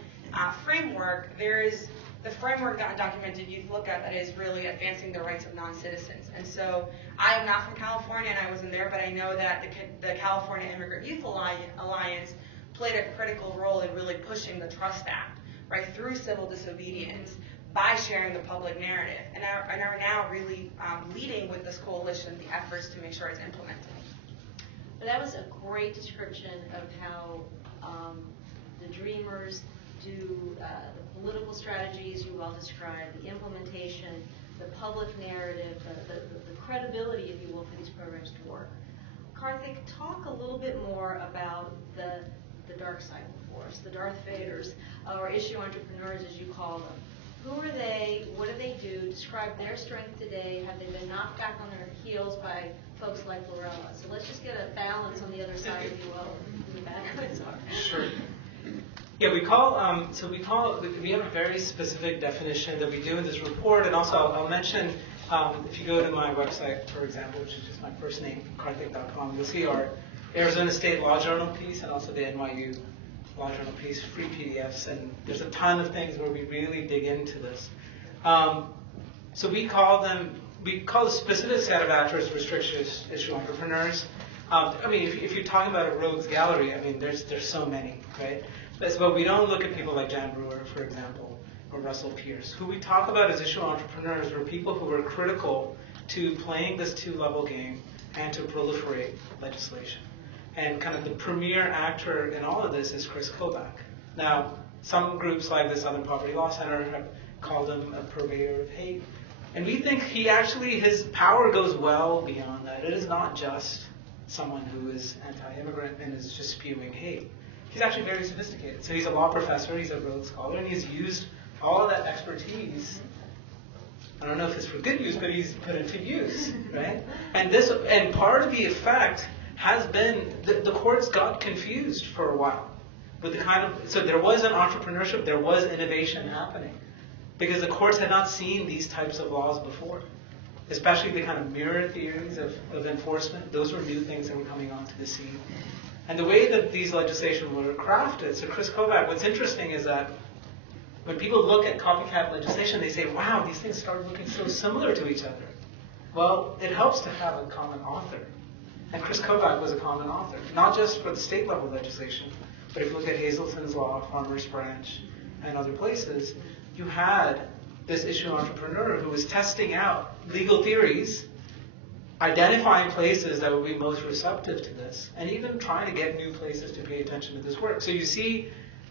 framework, there is the framework that undocumented youth look at that is really advancing the rights of non-citizens. And so I am not from California, and I wasn't there, but I know that the California Immigrant Youth Alliance played a critical role in really pushing the Trust Act, right, through civil disobedience by sharing the public narrative, and are now really leading with this coalition the efforts to make sure it's implemented. But that was a great description of how the Dreamers do the political strategies you well described, the implementation, the public narrative, the credibility, if you will, for these programs to work. Karthick, talk a little bit more about the dark side of the force, the Darth Vaders, or issue entrepreneurs, as you call them. Who are they? What do they do? Describe their strength today. Have they been knocked back on their heels by folks like Lorella? So let's just get a balance on the other side, if you will, who the bad guys are. Sure. Yeah, we have a very specific definition that we do in this report, and also I'll mention, if you go to my website, for example, which is just my first name, karthick.com, you'll see our Arizona State Law Journal piece and also the NYU Law Journal piece, free PDFs, and there's a ton of things where we really dig into this. So we call a specific set of actors restrictionist issue entrepreneurs. I mean, if you're talking about a rogues gallery, I mean, there's so many, right? But we don't look at people like Jan Brewer, for example, or Russell Pierce. Who we talk about as issue entrepreneurs are people who are critical to playing this two-level game and to proliferate legislation. And kind of the premier actor in all of this is Chris Kobach. Now, some groups like the Southern Poverty Law Center have called him a purveyor of hate. And we think his power goes well beyond that. It is not just someone who is anti-immigrant and is just spewing hate. He's actually very sophisticated. So he's a law professor, he's a Rhodes Scholar, and he's used all of that expertise. I don't know if it's for good use, but he's put it to use, right? And part of the effect has been the courts got confused for a while with the kind of, so there was an entrepreneurship, there was innovation happening because the courts had not seen these types of laws before, especially the kind of mirror theories of enforcement. Those were new things that were coming onto the scene. And the way that these legislation were crafted, so Chris Kobach, what's interesting is that when people look at copycat legislation, they say, wow, these things started looking so similar to each other. Well, it helps to have a common author. And Chris Kobach was a common author, not just for the state level legislation, but if you look at Hazelton's Law, Farmers Branch, and other places, you had this issue entrepreneur who was testing out legal theories, identifying places that would be most receptive to this, and even trying to get new places to pay attention to this work. So you see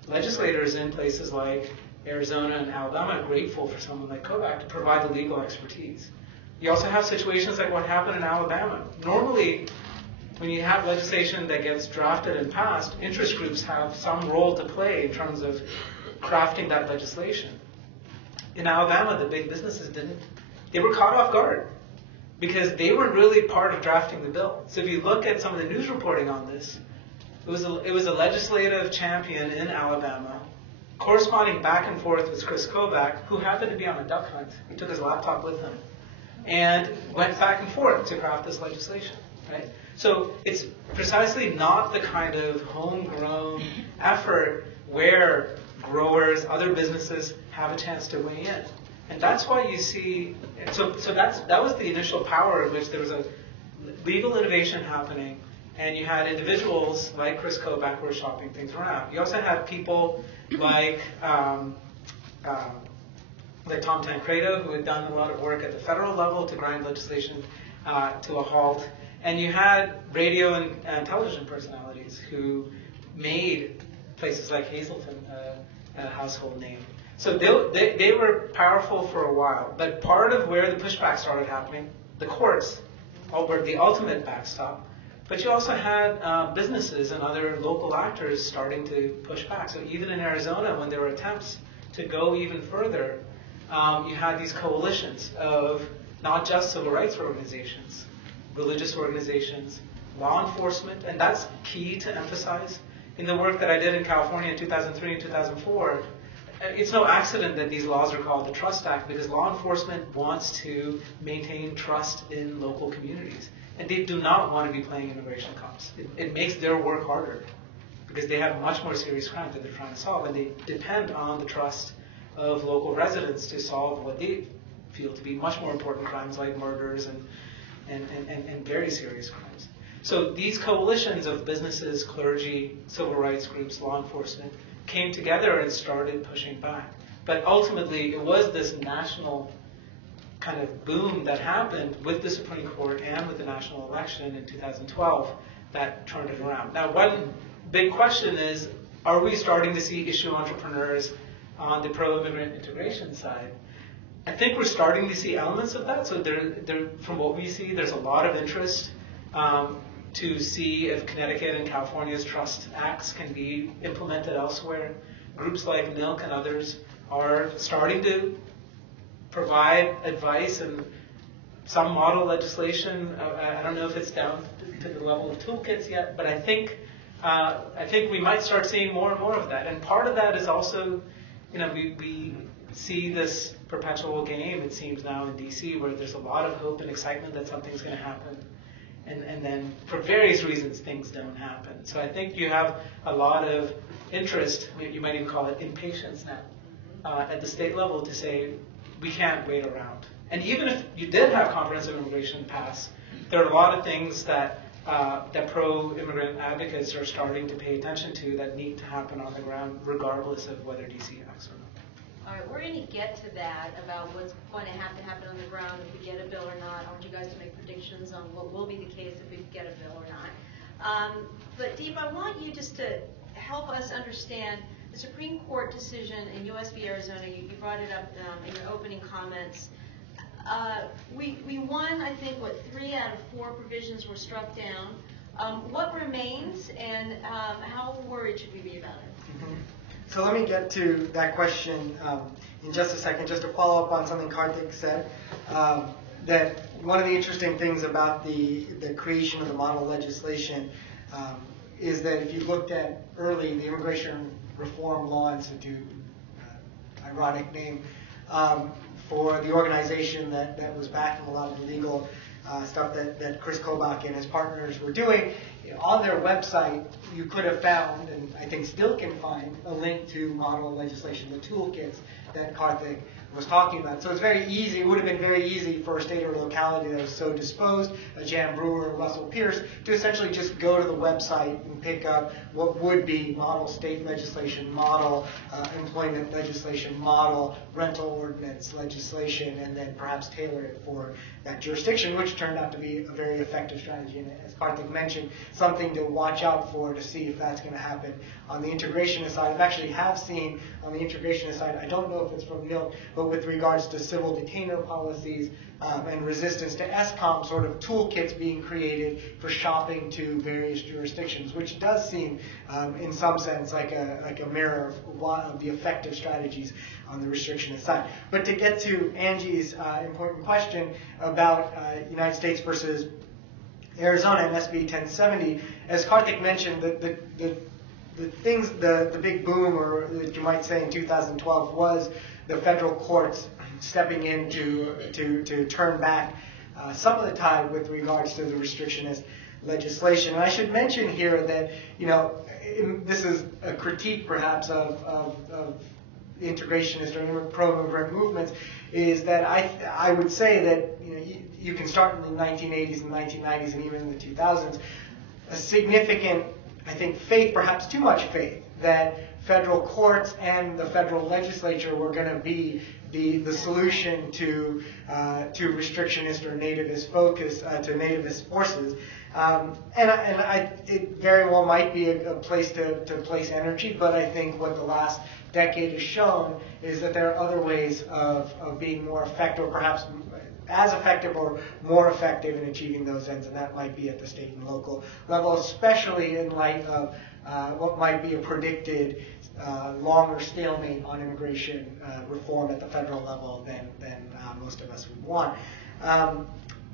legislators in places like Arizona and Alabama grateful for someone like Kobach to provide the legal expertise. You also have situations like what happened in Alabama. Normally, when you have legislation that gets drafted and passed, interest groups have some role to play in terms of crafting that legislation. In Alabama, the big businesses didn't. They were caught off guard because they weren't really part of drafting the bill. So if you look at some of the news reporting on this, it was a legislative champion in Alabama, corresponding back and forth with Chris Kobach, who happened to be on a duck hunt. He took his laptop with him and went back and forth to craft this legislation, right? So it's precisely not the kind of homegrown effort where growers, other businesses have a chance to weigh in. And that's why you see, so that was the initial power in which there was a legal innovation happening, and you had individuals like Chris Kobach who were shopping things around. You also had people like like Tom Tancredo, who had done a lot of work at the federal level to grind legislation to a halt. And you had radio and television personalities who made places like Hazleton a household name. So they were powerful for a while. But part of where the pushback started happening, the courts were the ultimate backstop. But you also had businesses and other local actors starting to push back. So even in Arizona, when there were attempts to go even further, you had these coalitions of not just civil rights organizations, religious organizations, law enforcement, and that's key to emphasize. In the work that I did in California in 2003 and 2004, it's no accident that these laws are called the Trust Act, because law enforcement wants to maintain trust in local communities. And they do not want to be playing immigration cops. It makes their work harder because they have much more serious crimes that they're trying to solve, and they depend on the trust of local residents to solve what they feel to be much more important crimes like murders and very serious crimes. So these coalitions of businesses, clergy, civil rights groups, law enforcement came together and started pushing back. But ultimately, it was this national kind of boom that happened with the Supreme Court and with the national election in 2012 that turned it around. Now, one big question is, are we starting to see issue entrepreneurs on the pro-immigrant integration side? I think we're starting to see elements of that. So from what we see, there's a lot of interest to see if Connecticut and California's Trust Acts can be implemented elsewhere. Groups like NILC and others are starting to provide advice and some model legislation. I don't know if it's down to the level of toolkits yet, but I think we might start seeing more and more of that. And part of that is also, we see this perpetual game, it seems now in DC, where there's a lot of hope and excitement that something's going to happen. And then for various reasons, things don't happen. So I think you have a lot of interest, you might even call it impatience now, at the state level to say, we can't wait around. And even if you did have comprehensive immigration pass, there are a lot of things that pro-immigrant advocates are starting to pay attention to that need to happen on the ground, regardless of whether DC acts or not. All right, we're going to get to that about what's going to have to happen on the ground if we get a bill or not. I want you guys to make predictions on what will be the case if we get a bill or not. But Deep, I want you just to help us understand the Supreme Court decision in U.S. v. Arizona. You brought it up in your opening comments. We won, I think, 3 out of 4 provisions were struck down. What remains, and how worried should we be about it? Mm-hmm. So let me get to that question in just a second, just to follow up on something Karthick said, that one of the interesting things about the creation of the model legislation is that if you looked at early the Immigration Reform Law Institute, ironic name, for the organization that was backing a lot of the legal stuff that Chris Kobach and his partners were doing, on their website, you could have found, and I think still can find, a link to model legislation, the toolkits that Karthick was talking about. So it's very easy, it would have been very easy for a state or locality that was so disposed, a Jan Brewer or Russell Pierce, to essentially just go to the website and pick up what would be model state legislation, model employment legislation, model rental ordinance legislation, and then perhaps tailor it for that jurisdiction, which turned out to be a very effective strategy. And as Karthick mentioned, something to watch out for to see if that's going to happen on the integrationist side. I actually have seen on the integrationist side, I don't know if it's from NILC, but with regards to civil detainer policies and resistance to ESCOM, sort of toolkits being created for shopping to various jurisdictions, which does seem, in some sense, like a mirror of the effective strategies on the restrictionist side. But to get to Angie's important question about United States versus Arizona and SB 1070, as Karthick mentioned, the big boom, or you might say in 2012, was the federal courts stepping in to turn back some of the tide with regards to the restrictionist legislation. And I should mention here that, this is a critique perhaps of integrationist or pro-immigrant movements, is that I would say that you can start in the 1980s and 1990s and even in the 2000s, a significant, I think, faith, perhaps too much faith, that federal courts and the federal legislature were going to be the solution to restrictionist or nativist focus, to nativist forces. It very well might be a place to place energy, but I think what the last decade has shown is that there are other ways of being more effective, or perhaps as effective or more effective in achieving those ends, and that might be at the state and local level, especially in light of what might be a predicted longer stalemate on immigration reform at the federal level than most of us would want.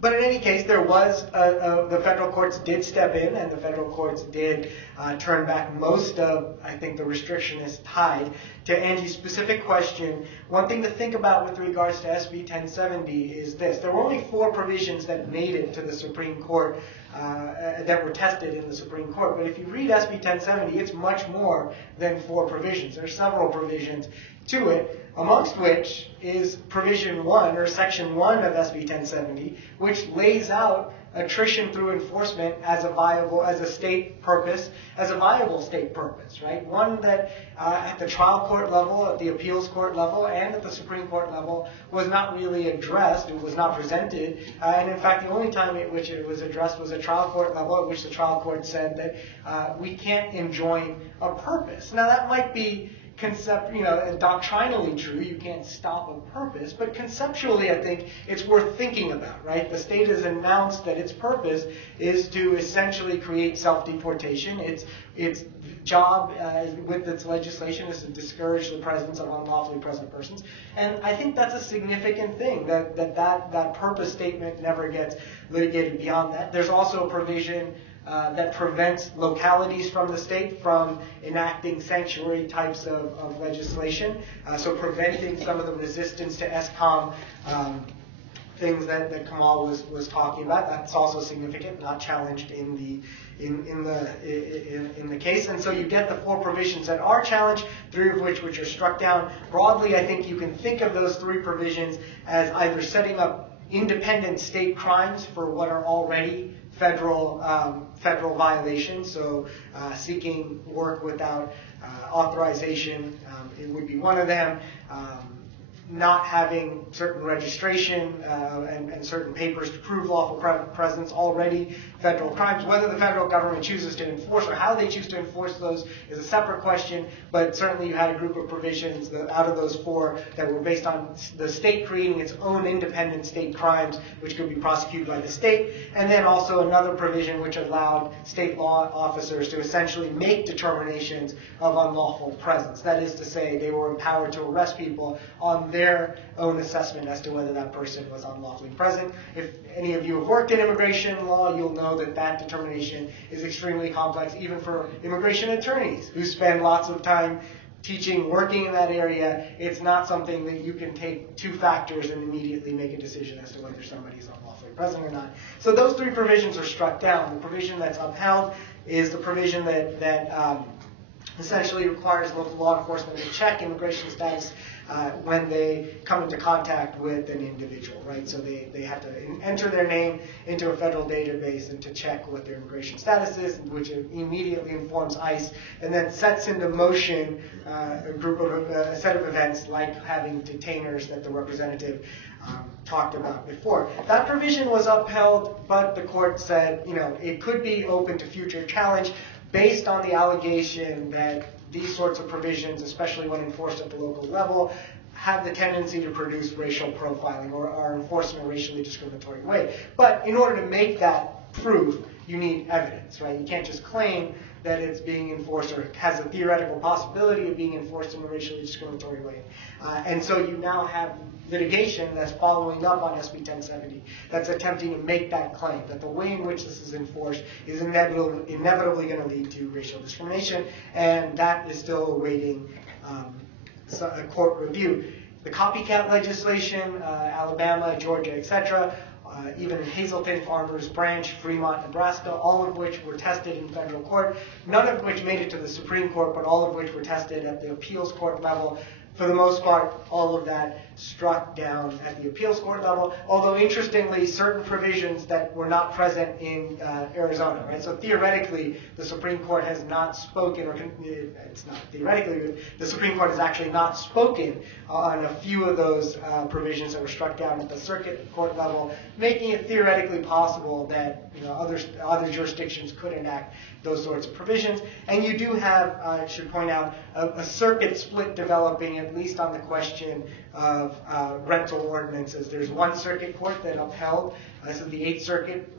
But in any case, there was the federal courts did step in, and the federal courts did turn back most of, I think, the restrictionist tide. To Angie's specific question, one thing to think about with regards to SB 1070 is this: there were only 4 provisions that made it to the Supreme Court that were tested in the Supreme Court. But if you read SB 1070, it's much more than 4 provisions. There are several provisions to it, amongst which is Provision 1, or Section 1 of SB 1070, which lays out attrition through enforcement as a viable, as a state purpose, as a viable state purpose, right? One that at the trial court level, at the appeals court level, and at the Supreme Court level was not really addressed, it was not presented, and in fact the only time at which it was addressed was at trial court level, at which the trial court said that we can't enjoin a purpose. Now that might be doctrinally true, you can't stop a purpose, but conceptually I think it's worth thinking about, right? The state has announced that its purpose is to essentially create self-deportation. Its job with its legislation is to discourage the presence of unlawfully present persons. And I think that's a significant thing, that purpose statement never gets litigated beyond that. There's also a provision that prevents localities from the state from enacting sanctuary types of legislation. So preventing some of the resistance to ESCOM things that Kamal was talking about. That's also significant, not challenged in the case. And so you get the 4 provisions that are challenged, 3 of which are struck down. Broadly, I think you can think of those 3 provisions as either setting up independent state crimes for what are already federal violations, so seeking work without authorization, it would be one of them. Not having certain registration and certain papers to prove lawful presence, already federal crimes. Whether the federal government chooses to enforce or how they choose to enforce those is a separate question, but certainly you had a group of provisions out of those 4 that were based on the state creating its own independent state crimes, which could be prosecuted by the state, and then also another provision which allowed state law officers to essentially make determinations of unlawful presence. That is to say, they were empowered to arrest people on their own assessment as to whether that person was unlawfully present. If any of you have worked in immigration law, you'll know that determination is extremely complex, even for immigration attorneys who spend lots of time teaching, working in that area. It's not something that you can take 2 factors and immediately make a decision as to whether somebody's unlawfully present or not. So those 3 provisions are struck down. The provision that's upheld is the provision that essentially requires local law enforcement to check immigration status when they come into contact with an individual, right? So they have to enter their name into a federal database and to check what their immigration status is, which immediately informs ICE, and then sets into motion a set of events like having detainers that the representative talked about before. That provision was upheld, but the court said, it could be open to future challenge based on the allegation that these sorts of provisions, especially when enforced at the local level, have the tendency to produce racial profiling or are enforced in a racially discriminatory way. But in order to make that proof, you need evidence, right? You can't just claim that it's being enforced or has a theoretical possibility of being enforced in a racially discriminatory way. And so you now have litigation that's following up on SB 1070 that's attempting to make that claim, that the way in which this is enforced is inevitably going to lead to racial discrimination, and that is still awaiting a court review. The copycat legislation, Alabama, Georgia, etc., even Hazleton, Farmers Branch, Fremont, Nebraska, all of which were tested in federal court, none of which made it to the Supreme Court, but all of which were tested at the appeals court level. For the most part, all of that struck down at the appeals court level, although interestingly, certain provisions that were not present in Arizona, right? So theoretically, the Supreme Court has not spoken, or it's not theoretically, the Supreme Court has actually not spoken on a few of those provisions that were struck down at the circuit court level, making it theoretically possible that other jurisdictions could enact those sorts of provisions. And you do have, I should point out, a circuit split developing, at least on the question of rental ordinances. There's one circuit court that upheld, this is the 8th Circuit,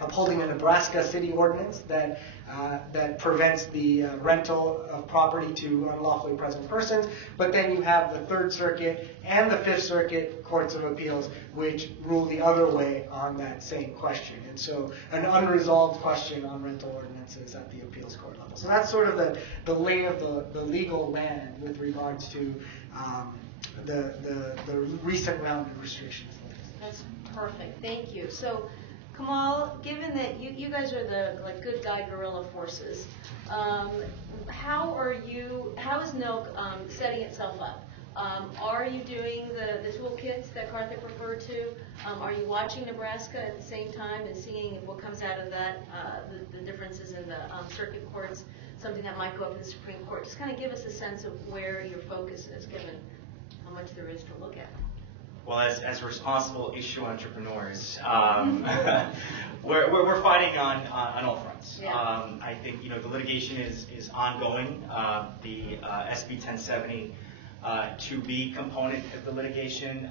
upholding a Nebraska city ordinance that prevents the rental of property to unlawfully present persons. But then you have the 3rd Circuit and the 5th Circuit courts of appeals, which rule the other way on that same question. And so an unresolved question on rental ordinances at the appeals court level. So that's sort of the lay of the legal land with regards to the recent round of restrictions. That's perfect. Thank you. So, Kamal, given that you guys are the good guy guerrilla forces, how is NILC setting itself up? Are you doing the toolkits that Karthick referred to? Are you watching Nebraska at the same time and seeing what comes out of that, the differences in the circuit courts, something that might go up to the Supreme Court? Just kind of give us a sense of where your focus is, given how much there is to look at. Well, as responsible issue entrepreneurs, we're fighting on all fronts. Yeah. I think the litigation is ongoing. The SB 1070 2B component of the litigation,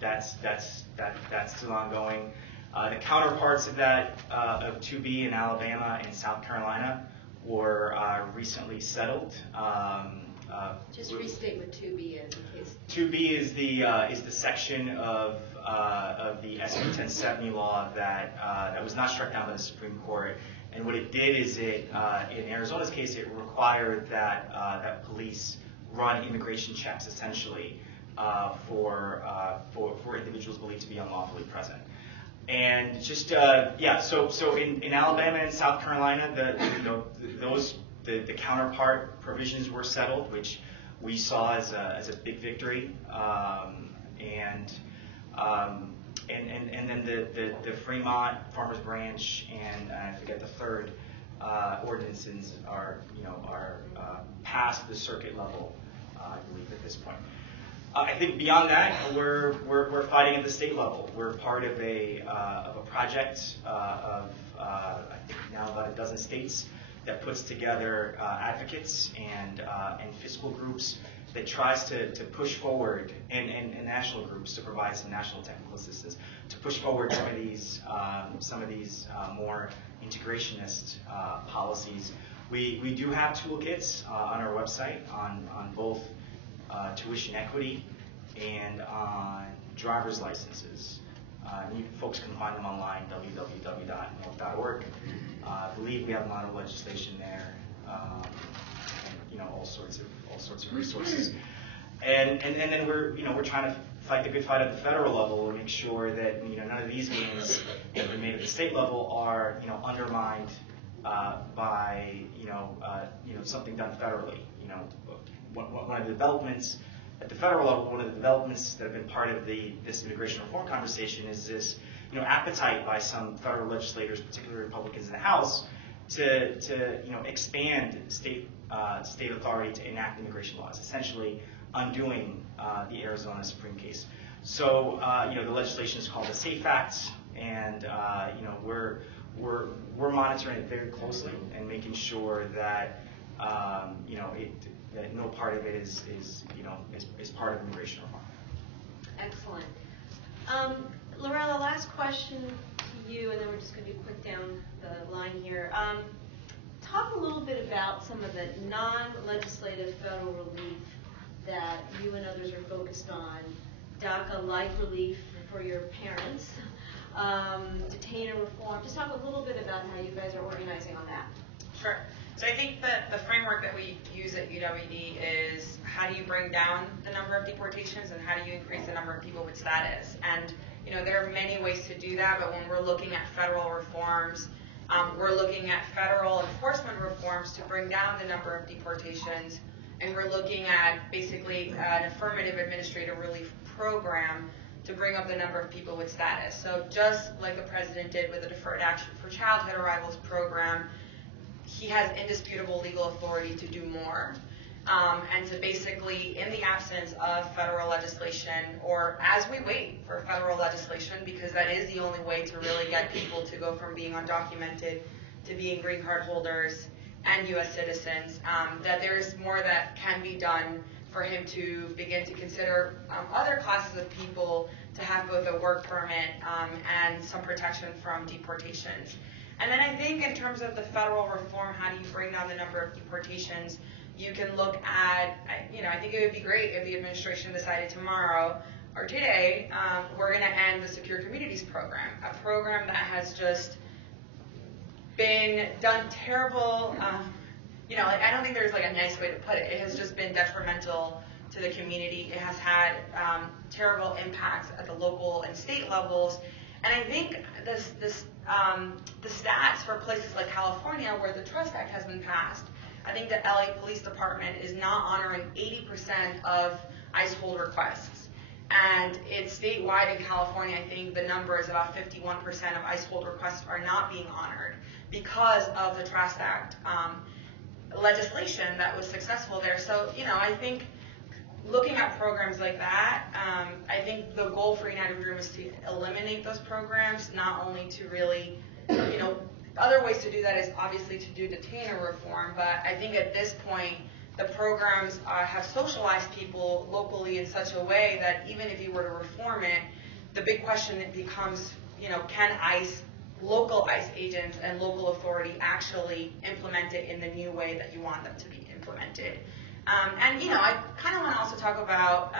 that's still ongoing. The counterparts of that of 2B in Alabama and South Carolina were recently settled. Just restate what 2B is in case. 2B is the section of the SB 1070 law that was not struck down by the Supreme Court. And what it did is in Arizona's case, it required that police run immigration checks essentially for individuals believed to be unlawfully present. And just so in Alabama and South Carolina, the counterpart provisions were settled, which we saw as a big victory, and then the Fremont Farmers Branch and I forget the third ordinances are past the circuit level, I believe at this point. I think beyond that, we're fighting at the state level. We're part of a project of I think now about a dozen states that puts together advocates and fiscal groups that tries to push forward, and national groups to provide some national technical assistance to push forward some of these more integrationist policies. We do have toolkits on our website on both tuition equity and on driver's licenses. Folks can find them online, www.nilc.org. I believe we have a lot of legislation there, and all sorts of resources. And then we're trying to fight the good fight at the federal level and make sure that none of these gains that have been made at the state level are undermined by something done federally. One of the developments at the federal level, one of the developments that have been part of this immigration reform conversation is this appetite by some federal legislators, particularly Republicans in the House, to expand state authority to enact immigration laws, essentially undoing the Arizona Supreme case. So the legislation is called the SAFE Act, and we're monitoring it very closely and making sure that that no part of it is part of immigration reform. Excellent. Lorella, last question to you, and then we're just going to do quick down the line here. Talk a little bit about some of the non-legislative federal relief that you and others are focused on. DACA-like relief for your parents, detainer reform. Just talk a little bit about how you guys are organizing on that. Sure. So I think that the framework that we use at UWD is how do you bring down the number of deportations and how do you increase the number of people with status? And there are many ways to do that, but when we're looking at federal reforms, we're looking at federal enforcement reforms to bring down the number of deportations and we're looking at basically an affirmative administrative relief program to bring up the number of people with status. So just like the president did with the Deferred Action for Childhood Arrivals program, he has indisputable legal authority to do more. And to basically, in the absence of federal legislation, or as we wait for federal legislation, because that is the only way to really get people to go from being undocumented to being green card holders and U.S. citizens, that there's more that can be done for him to begin to consider other classes of people to have both a work permit and some protection from deportations. And then I think in terms of the federal reform, how do you bring down the number of deportations? You can look at, I think it would be great if the administration decided tomorrow or today, we're going to end the Secure Communities program, a program that has just been done terrible. I don't think there's like a nice way to put it. It has just been detrimental to the community. It has had terrible impacts at the local and state levels. And I think the stats for places like California, where the Trust Act has been passed, I think the LA Police Department is not honoring 80% of ICE hold requests. And it's statewide in California, I think the number is about 51% of ICE hold requests are not being honored because of the Trust Act legislation that was successful there. So, I think looking at programs like that, I think the goal for United We Dream is to eliminate those programs, not only to really, other ways to do that is obviously to do detainer reform, but I think at this point, the programs have socialized people locally in such a way that even if you were to reform it, the big question that becomes, can ICE, local ICE agents and local authority actually implement it in the new way that you want them to be implemented? I kind of want to also talk about,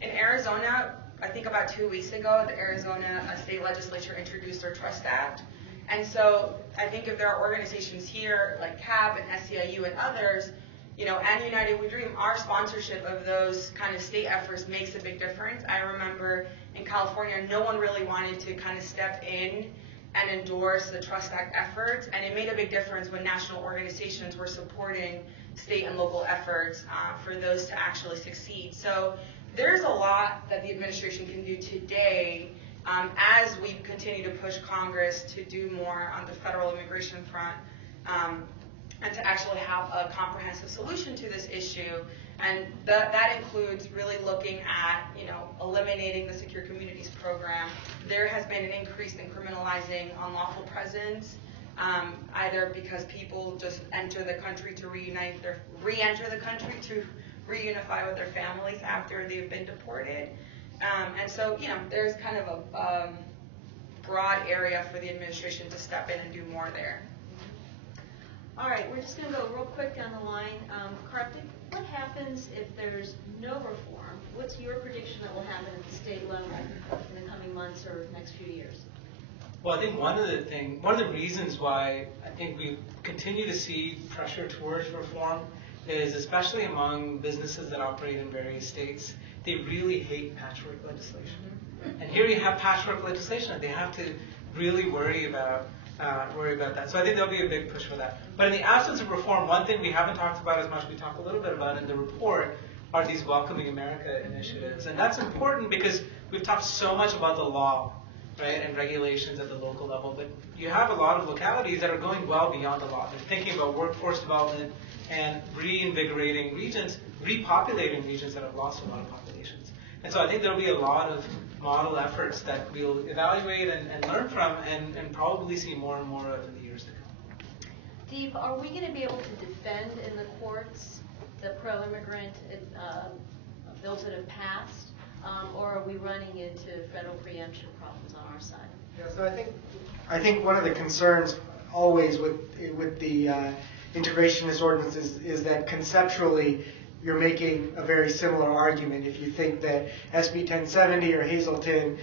in Arizona, I think about 2 weeks ago, the Arizona state legislature introduced their Trust Act. And so I think if there are organizations here like CAP and SEIU and others, and United We Dream, our sponsorship of those kind of state efforts makes a big difference. I remember in California, no one really wanted to kind of step in and endorse the Trust Act efforts, and it made a big difference when national organizations were supporting state and local efforts for those to actually succeed. So there's a lot that the administration can do today as we continue to push Congress to do more on the federal immigration front and to actually have a comprehensive solution to this issue. And that includes really looking at, eliminating the Secure Communities program. There has been an increase in criminalizing unlawful presence, either because people just enter the country to re-enter the country to reunify with their families after they've been deported. And so, there's kind of a broad area for the administration to step in and do more there. All right, we're just going to go real quick down the line. Karthick, what happens if there's no reform? What's your prediction that will happen at the state level in the coming months or next few years? Well, I think one of the reasons why I think we continue to see pressure towards reform is, especially among businesses that operate in various states, they really hate patchwork legislation. And here you have patchwork legislation. They have to really worry about that. So I think there'll be a big push for that. But in the absence of reform, one thing we haven't talked about as much, we talked a little bit about in the report, are these Welcoming America initiatives. And that's important because we've talked so much about the law, right, and regulations at the local level, but you have a lot of localities that are going well beyond the law. They're thinking about workforce development and reinvigorating regions, repopulating regions that have lost a lot of populations. And so I think there'll be a lot of model efforts that we'll evaluate and learn from and probably see more and more of in the years to come. Deep, are we going to be able to defend in the courts the pro-immigrant bills that have passed, or are we running into federal preemption problems on our side? Yeah, so I think one of the concerns always with the integrationist ordinances is that conceptually you're making a very similar argument. If you think that SB 1070 or Hazelton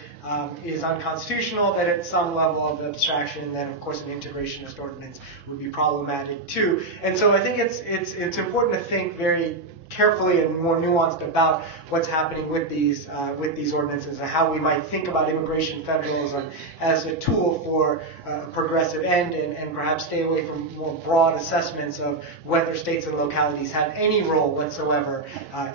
is unconstitutional, then at some level of abstraction, then of course an integrationist ordinance would be problematic too. And so I think it's important to think very carefully and more nuanced about what's happening with these ordinances and how we might think about immigration federalism as a tool for a progressive end, and perhaps stay away from more broad assessments of whether states and localities have any role whatsoever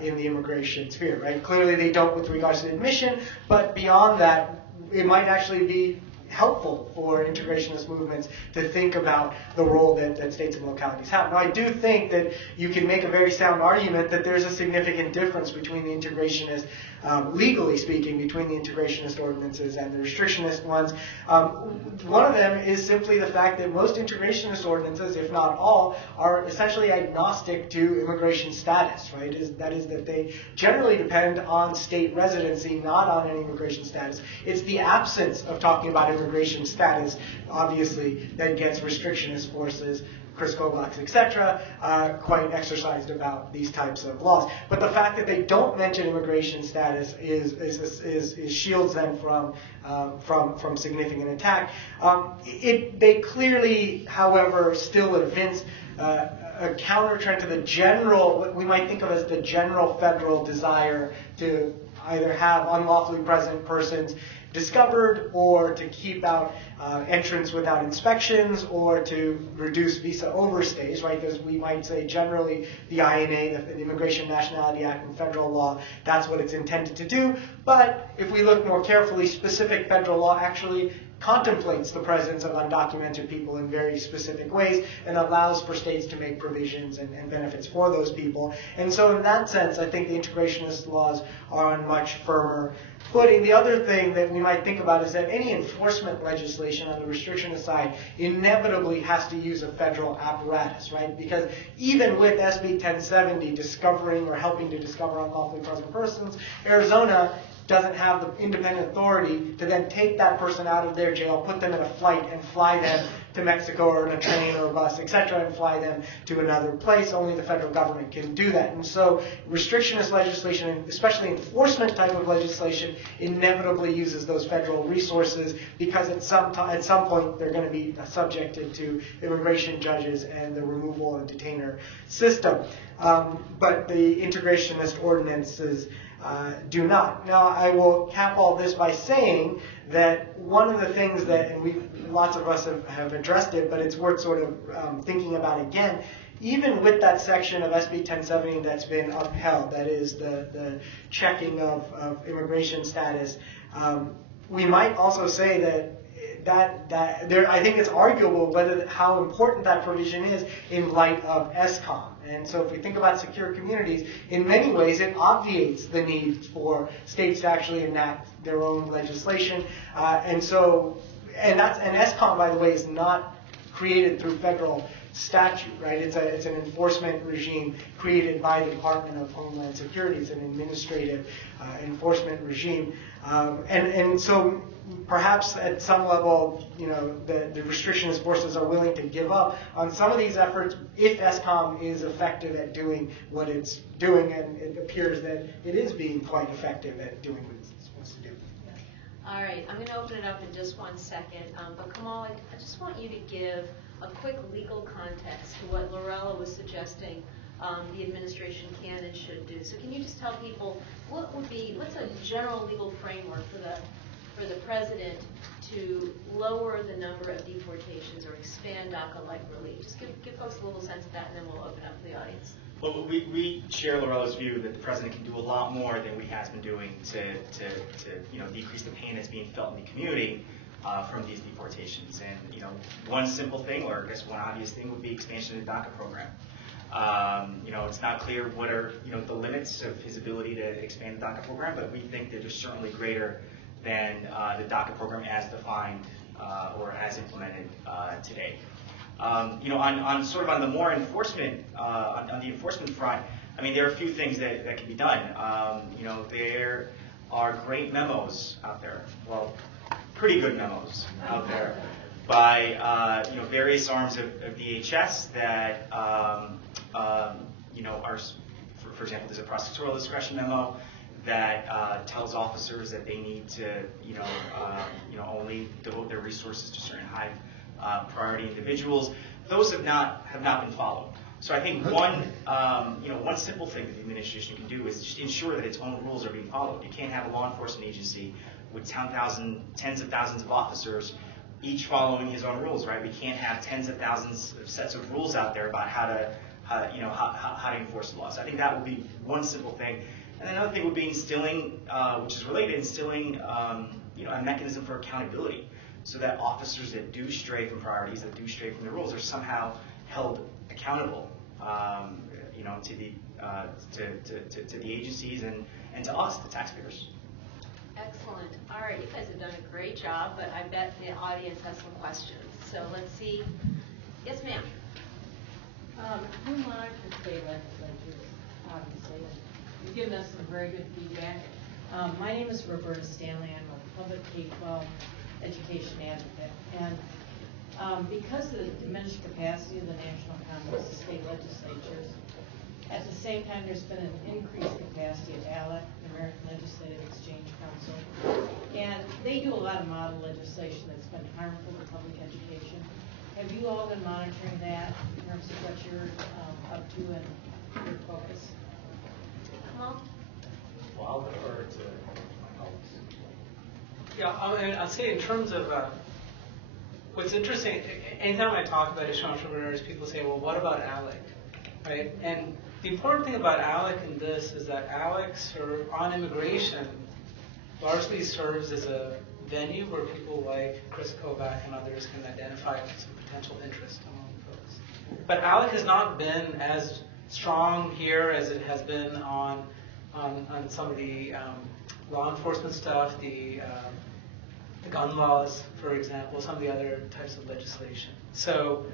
in the immigration sphere. Right? Clearly, they don't with regards to admission, but beyond that, it might actually be helpful for integrationist movements to think about the role that states and localities have. Now, I do think that you can make a very sound argument that there's a significant difference between the integrationist, legally speaking, between the integrationist ordinances and the restrictionist ones. One of them is simply the fact that most integrationist ordinances, if not all, are essentially agnostic to immigration status, right? That is that they generally depend on state residency, not on any immigration status. It's the absence of talking about immigration status, obviously, that gets restrictionist forces, Chris Kobach, etc., quite exercised about these types of laws. But the fact that they don't mention immigration status is shields them from significant attack. They clearly, however, still evince a countertrend to the general, what we might think of as the general federal desire to either have unlawfully present persons discovered, or to keep out entrance without inspections, or to reduce visa overstays, right? Because we might say generally the INA, the Immigration Nationality Act and federal law, that's what it's intended to do. But if we look more carefully, specific federal law actually contemplates the presence of undocumented people in very specific ways and allows for states to make provisions and benefits for those people. And so in that sense, I think the integrationist laws are on much firmer footing. The other thing that we might think about is that any enforcement legislation on the restrictionist side inevitably has to use a federal apparatus, right? Because even with SB 1070 discovering or helping to discover unlawfully present persons, Arizona doesn't have the independent authority to then take that person out of their jail, put them in a flight, and fly them to Mexico or in a train or a bus, etc., and fly them to another place. Only the federal government can do that. And so restrictionist legislation, especially enforcement type of legislation, inevitably uses those federal resources because at some point they're going to be subjected to immigration judges and the removal and detainer system. But the integrationist ordinances do not. Now, I will cap all this by saying that one of the things that, and lots of us have addressed it, but it's worth sort of thinking about again, even with that section of SB 1070 that's been upheld, that is the checking of immigration status, we might also say that there, I think it's arguable how important that provision is in light of ESCOM. And so if we think about secure communities, in many ways it obviates the need for states to actually enact their own legislation. And ESCOM, by the way, is not created through federal statute, right? It's an enforcement regime created by the Department of Homeland Security. It's an administrative enforcement regime. And so perhaps at some level, the restrictionist forces are willing to give up on some of these efforts if ESCOM is effective at doing what it's doing, and it appears that it is being quite effective at doing what it's supposed to do. All right, I'm going to open it up in just 1 second. But Kamal, I just want you to give a quick legal context to what Lorella was suggesting the administration can and should do. So can you just tell people what's a general legal framework for the president to lower the number of deportations or expand DACA-like relief? Just give folks a little sense of that, and then we'll open up to the audience. Well, we share Lorella's view that the president can do a lot more than he has been doing to decrease the pain that's being felt in the community from these deportations. And one simple thing, or I guess one obvious thing, would be expansion of the DACA program. It's not clear what are the limits of his ability to expand the DACA program, but we think that they're certainly greater than the DACA program as defined or as implemented today. On the more enforcement, on the enforcement front, I mean, there are a few things that can be done. There are great memos out there, well, pretty good memos out there by various arms of DHS that are, for example, there's a prosecutorial discretion memo that tells officers that they need to, only devote their resources to certain high priority individuals. Those have not been followed. So I think one simple thing that the administration can do is just ensure that its own rules are being followed. You can't have a law enforcement agency with tens of thousands of officers, each following his own rules, right? We can't have tens of thousands of sets of rules out there about how to enforce the law. So I think that would be one simple thing. And another thing would be instilling, which is related, a mechanism for accountability, so that officers that do stray from priorities, that do stray from the rules, are somehow held accountable, to the agencies and to us, the taxpayers. Excellent. All right, you guys have done a great job, but I bet the audience has some questions. So let's see. Yes, ma'am. You monitor state legislatures, obviously, and you've given us some very good feedback. My name is Roberta Stanley. I'm a public K-12 education advocate. And because of the diminished capacity of the National Congress, the state legislatures, at the same time there's been an increased capacity of ALEC, the American Legislative Exchange Council, and they do a lot of model legislation that's been harmful to public education. Have you all been monitoring that in terms of what you're up to and your focus? Kamal? Well, I'll defer to my colleagues. Yeah, I'll say in terms of what's interesting, anytime I talk about issue entrepreneurs, people say, well, what about ALEC, right? And the important thing about ALEC in this is that ALEC on immigration largely serves as a venue where people like Chris Kobach and others can identify some potential interest among folks. But ALEC has not been as strong here as it has been on some of the law enforcement stuff, the gun laws, for example, some of the other types of legislation. So,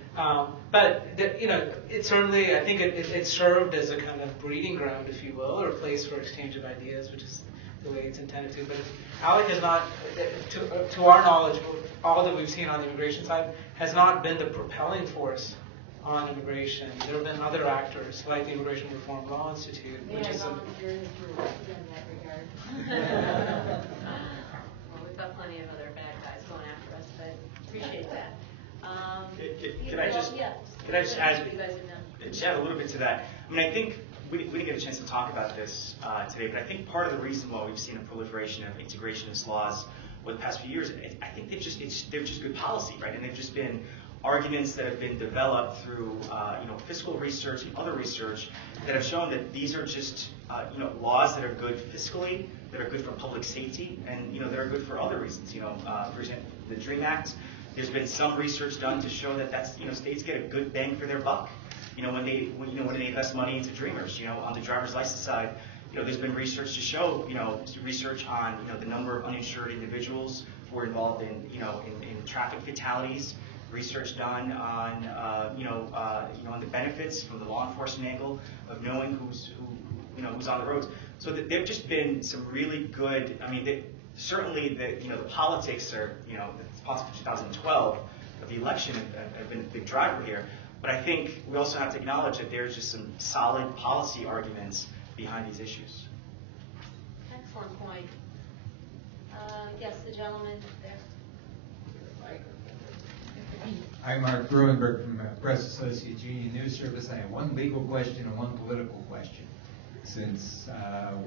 it certainly, I think it served as a kind of breeding ground, if you will, or a place for exchange of ideas, which is the way it's intended to. But ALEC has not, to our knowledge, all that we've seen on the immigration side, has not been the propelling force on immigration. There have been other actors, like the Immigration Reform Law Institute, May which I is volunteer in that regard? Well, we've got plenty of other bad guys going after us, but appreciate that. Can I just add a little bit to that? I mean, I think we didn't get a chance to talk about this today, but I think part of the reason why we've seen a proliferation of integrationist laws over the past few years, I think they're just good policy, right? And they've just been arguments that have been developed through fiscal research and other research that have shown that these are just laws that are good fiscally, that are good for public safety, and that are good for other reasons. For example, the DREAM Act. There's been some research done to show that states get a good bang for their buck. When they invest money into Dreamers. On the driver's license side, there's been research to show research on the number of uninsured individuals who are involved in traffic fatalities. Research done on on the benefits from the law enforcement angle of knowing who's on the roads. So there've just been some really good. I mean, certainly the politics are the politics of 2012 of the election have been a big driver here. But I think we also have to acknowledge that there's just some solid policy arguments behind these issues. Excellent point. Yes, the gentleman there. I'm Mark Gruenberg from Press Associates Union News Service. I have one legal question and one political question. Since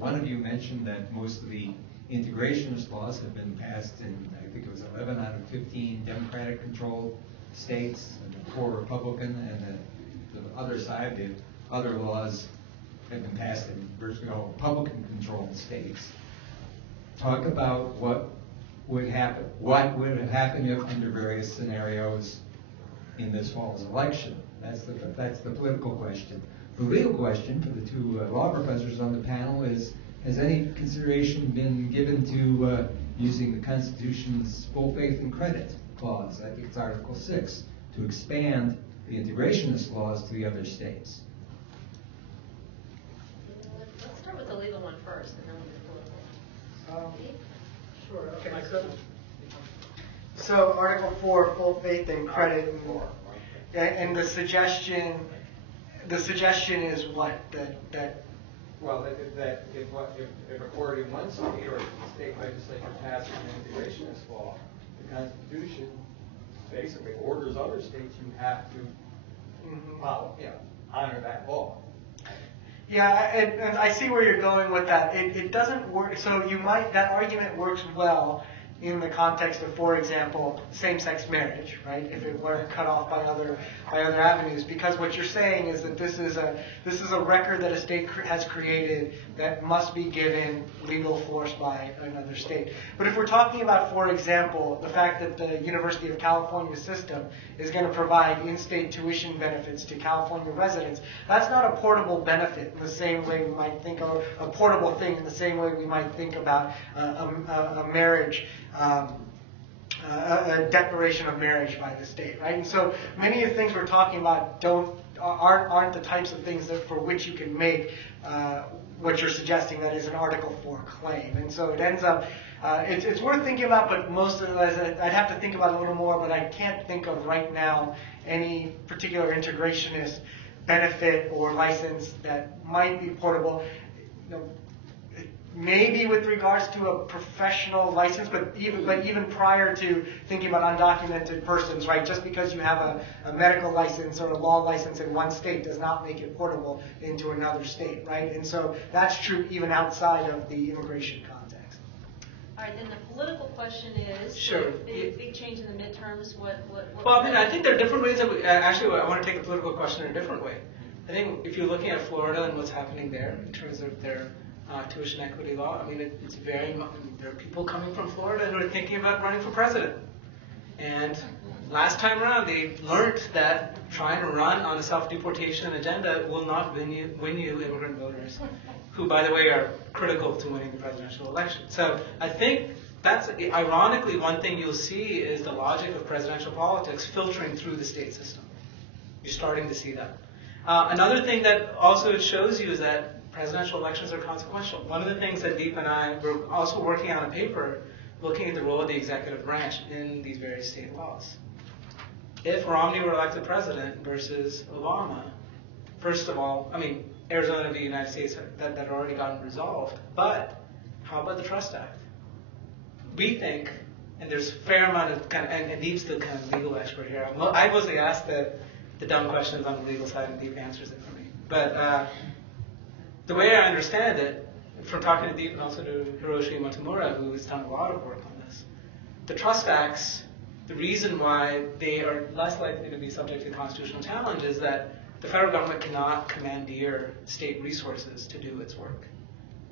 one of you mentioned that most of the integrationist laws have been passed in, I think it was 11 out of 15 Democratic-controlled states, and 4 Republican, and the other side, the other laws have been passed in virtually all Republican-controlled states. Talk about what would have happened if, under various scenarios, in this fall's election. That's the political question. The legal question for the two law professors on the panel is: has any consideration been given to using the Constitution's full faith and credit clause? I think it's Article 6, to expand the integrationist laws to the other states. Let's start with the legal one first, and then we'll do political. Sure. Okay. So Article 4, full faith and credit, and the suggestion is what that. Well, that if a court in one state or the state legislature passes an integrationist law, the Constitution basically orders other states you have to follow. honor that law. Yeah, and I see where you're going with that. It doesn't work. So that argument works well in the context of, for example, same-sex marriage, right? If it weren't cut off by other avenues, because what you're saying is that this is a record that a state has created that must be given legal force by another state. But if we're talking about, for example, the fact that the University of California system is going to provide in-state tuition benefits to California residents, that's not a portable benefit in the same way we might think of a portable thing in the same way we might think about a marriage. A declaration of marriage by the state, right? And so many of the things we're talking about aren't the types of things for which you can make what you're suggesting that is an Article 4 claim. And so it ends up, it's worth thinking about, but most of it, I'd have to think about it a little more, but I can't think of right now any particular integrationist benefit or license that might be portable. Maybe with regards to a professional license, but even prior to thinking about undocumented persons, right? Just because you have a medical license or a law license in one state does not make it portable into another state, right? And so that's true even outside of the immigration context. All right, then the political question is, Sure. Big change in the midterms. What Well, I mean, I think there are different ways that actually, I want to take the political question in a different way. I think if you're looking at Florida and what's happening there in terms of their tuition equity law, I mean, it's very much, there are people coming from Florida who are thinking about running for president. And last time around, they learned that trying to run on a self-deportation agenda will not win you immigrant voters, who, by the way, are critical to winning the presidential election. So I think that's, ironically, one thing you'll see is the logic of presidential politics filtering through the state system. You're starting to see that. Another thing that also it shows you is that presidential elections are consequential. One of the things that Deep and I were also working on a paper looking at the role of the executive branch in these various state laws. If Romney were elected president versus Obama, first of all, I mean, Arizona and the United States that had already gotten resolved, but how about the Trust Act? We think, and there's a fair amount of, and Deep's the kind of legal expert here. I mostly ask the dumb questions on the legal side, and Deep answers it for me. But the way I understand it, from talking to Deep and also to Hiroshi Motomura, who has done a lot of work on this, the trust acts, the reason why they are less likely to be subject to constitutional challenge is that the federal government cannot commandeer state resources to do its work.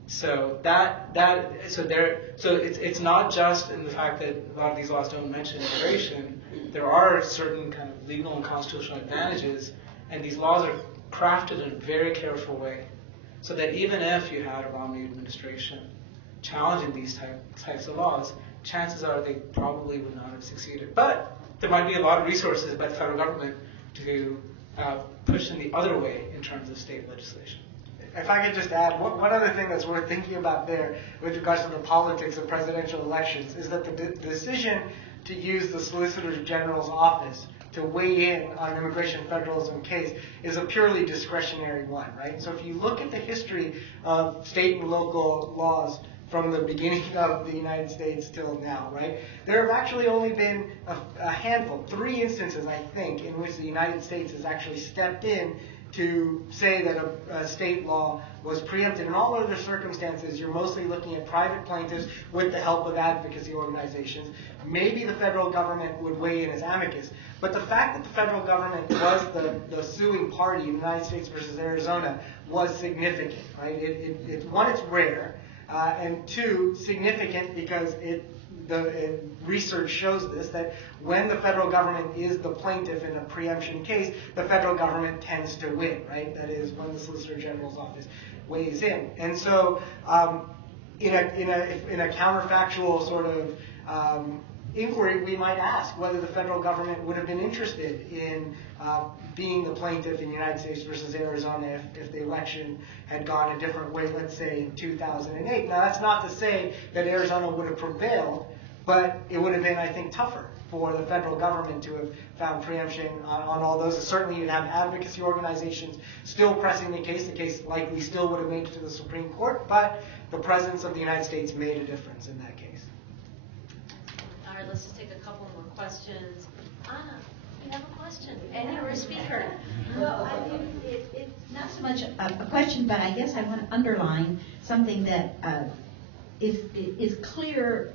So it's not just in the fact that a lot of these laws don't mention immigration. There are certain kind of legal and constitutional advantages, and these laws are crafted in a very careful way, so that even if you had a Romney administration challenging these types of laws, chances are they probably would not have succeeded. But there might be a lot of resources by the federal government to push in the other way in terms of state legislation. If I could just add, one other thing that's worth thinking about there with regards to the politics of presidential elections is that the decision to use the Solicitor General's office to weigh in on an immigration federalism case is a purely discretionary one, right? So if you look at the history of state and local laws from the beginning of the United States till now, right, there have actually only been a handful, 3 instances, I think, in which the United States has actually stepped in to say that a state law was preempted. In all other circumstances, you're mostly looking at private plaintiffs with the help of advocacy organizations. Maybe the federal government would weigh in as amicus. But the fact that the federal government was the suing party in the United States versus Arizona was significant, right? One, it's rare, and 2, significant because the research shows this, that when the federal government is the plaintiff in a preemption case, the federal government tends to win, right? That is when the Solicitor General's office weighs in. And so in a counterfactual sort of inquiry, we might ask whether the federal government would have been interested in being the plaintiff in the United States versus Arizona if the election had gone a different way, let's say in 2008. Now, that's not to say that Arizona would have prevailed, but it would have been, I think, tougher for the federal government to have found preemption on all those. Certainly, you'd have advocacy organizations still pressing the case. The case likely still would have made it to the Supreme Court, but the presence of the United States made a difference in that case. All right, let's just take a couple more questions. Anna, you have a question, and you're a speaker. Well, I mean, it so much a question, but I guess I want to underline something that is clear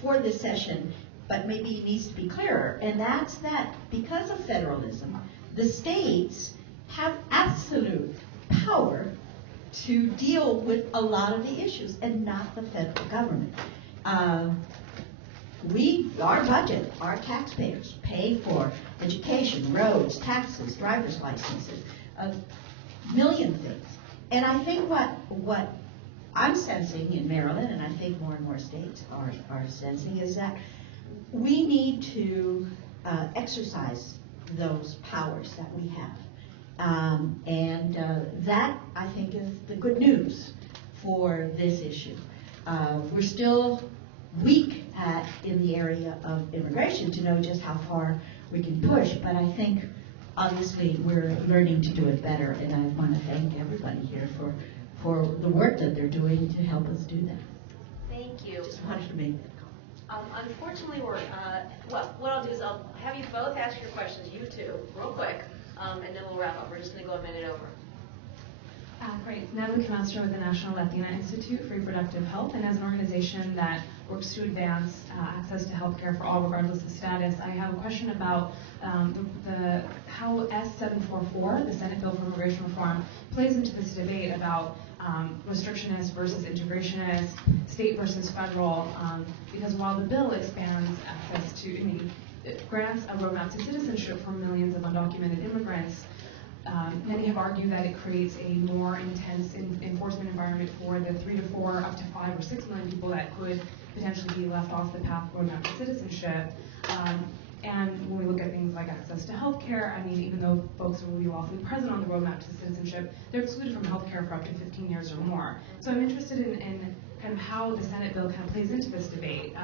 for this session, but maybe needs to be clearer. And that's that because of federalism, the states have absolute power to deal with a lot of the issues and not the federal government. Our budget, our taxpayers pay for education, roads, taxes, driver's licenses, a million things. And I think what I'm sensing in Maryland, and I think more and more states are sensing, is that we need to exercise those powers that we have. That, I think, is the good news for this issue. We're still weak in the area of immigration to know just how far we can push, but I think obviously we're learning to do it better, and I want to thank everybody here for the work that they're doing to help us do that. Thank you. Just wanted to make that comment. Unfortunately, what I'll do is I'll have you both ask your questions, you two, real quick, and then we'll wrap up. We're just going to go a minute over. Great. Natalie Canastro with the National Latina Institute for Reproductive Health, and as an organization that works to advance access to health care for all regardless of status, I have a question about how S744, the Senate Bill for Immigration Reform, plays into this debate about restrictionist versus integrationist, state versus federal, because while the bill expands access to, it grants a roadmap to citizenship for millions of undocumented immigrants, many have argued that it creates a more intense enforcement environment for the 3 to 4, up to 5 or 6 million people that could potentially be left off the path roadmap to citizenship. And when we look at things like access to health care, even though folks will be lawfully present on the roadmap to citizenship, they're excluded from health care for up to 15 years or more. So I'm interested in kind of how the Senate bill kind of plays into this debate,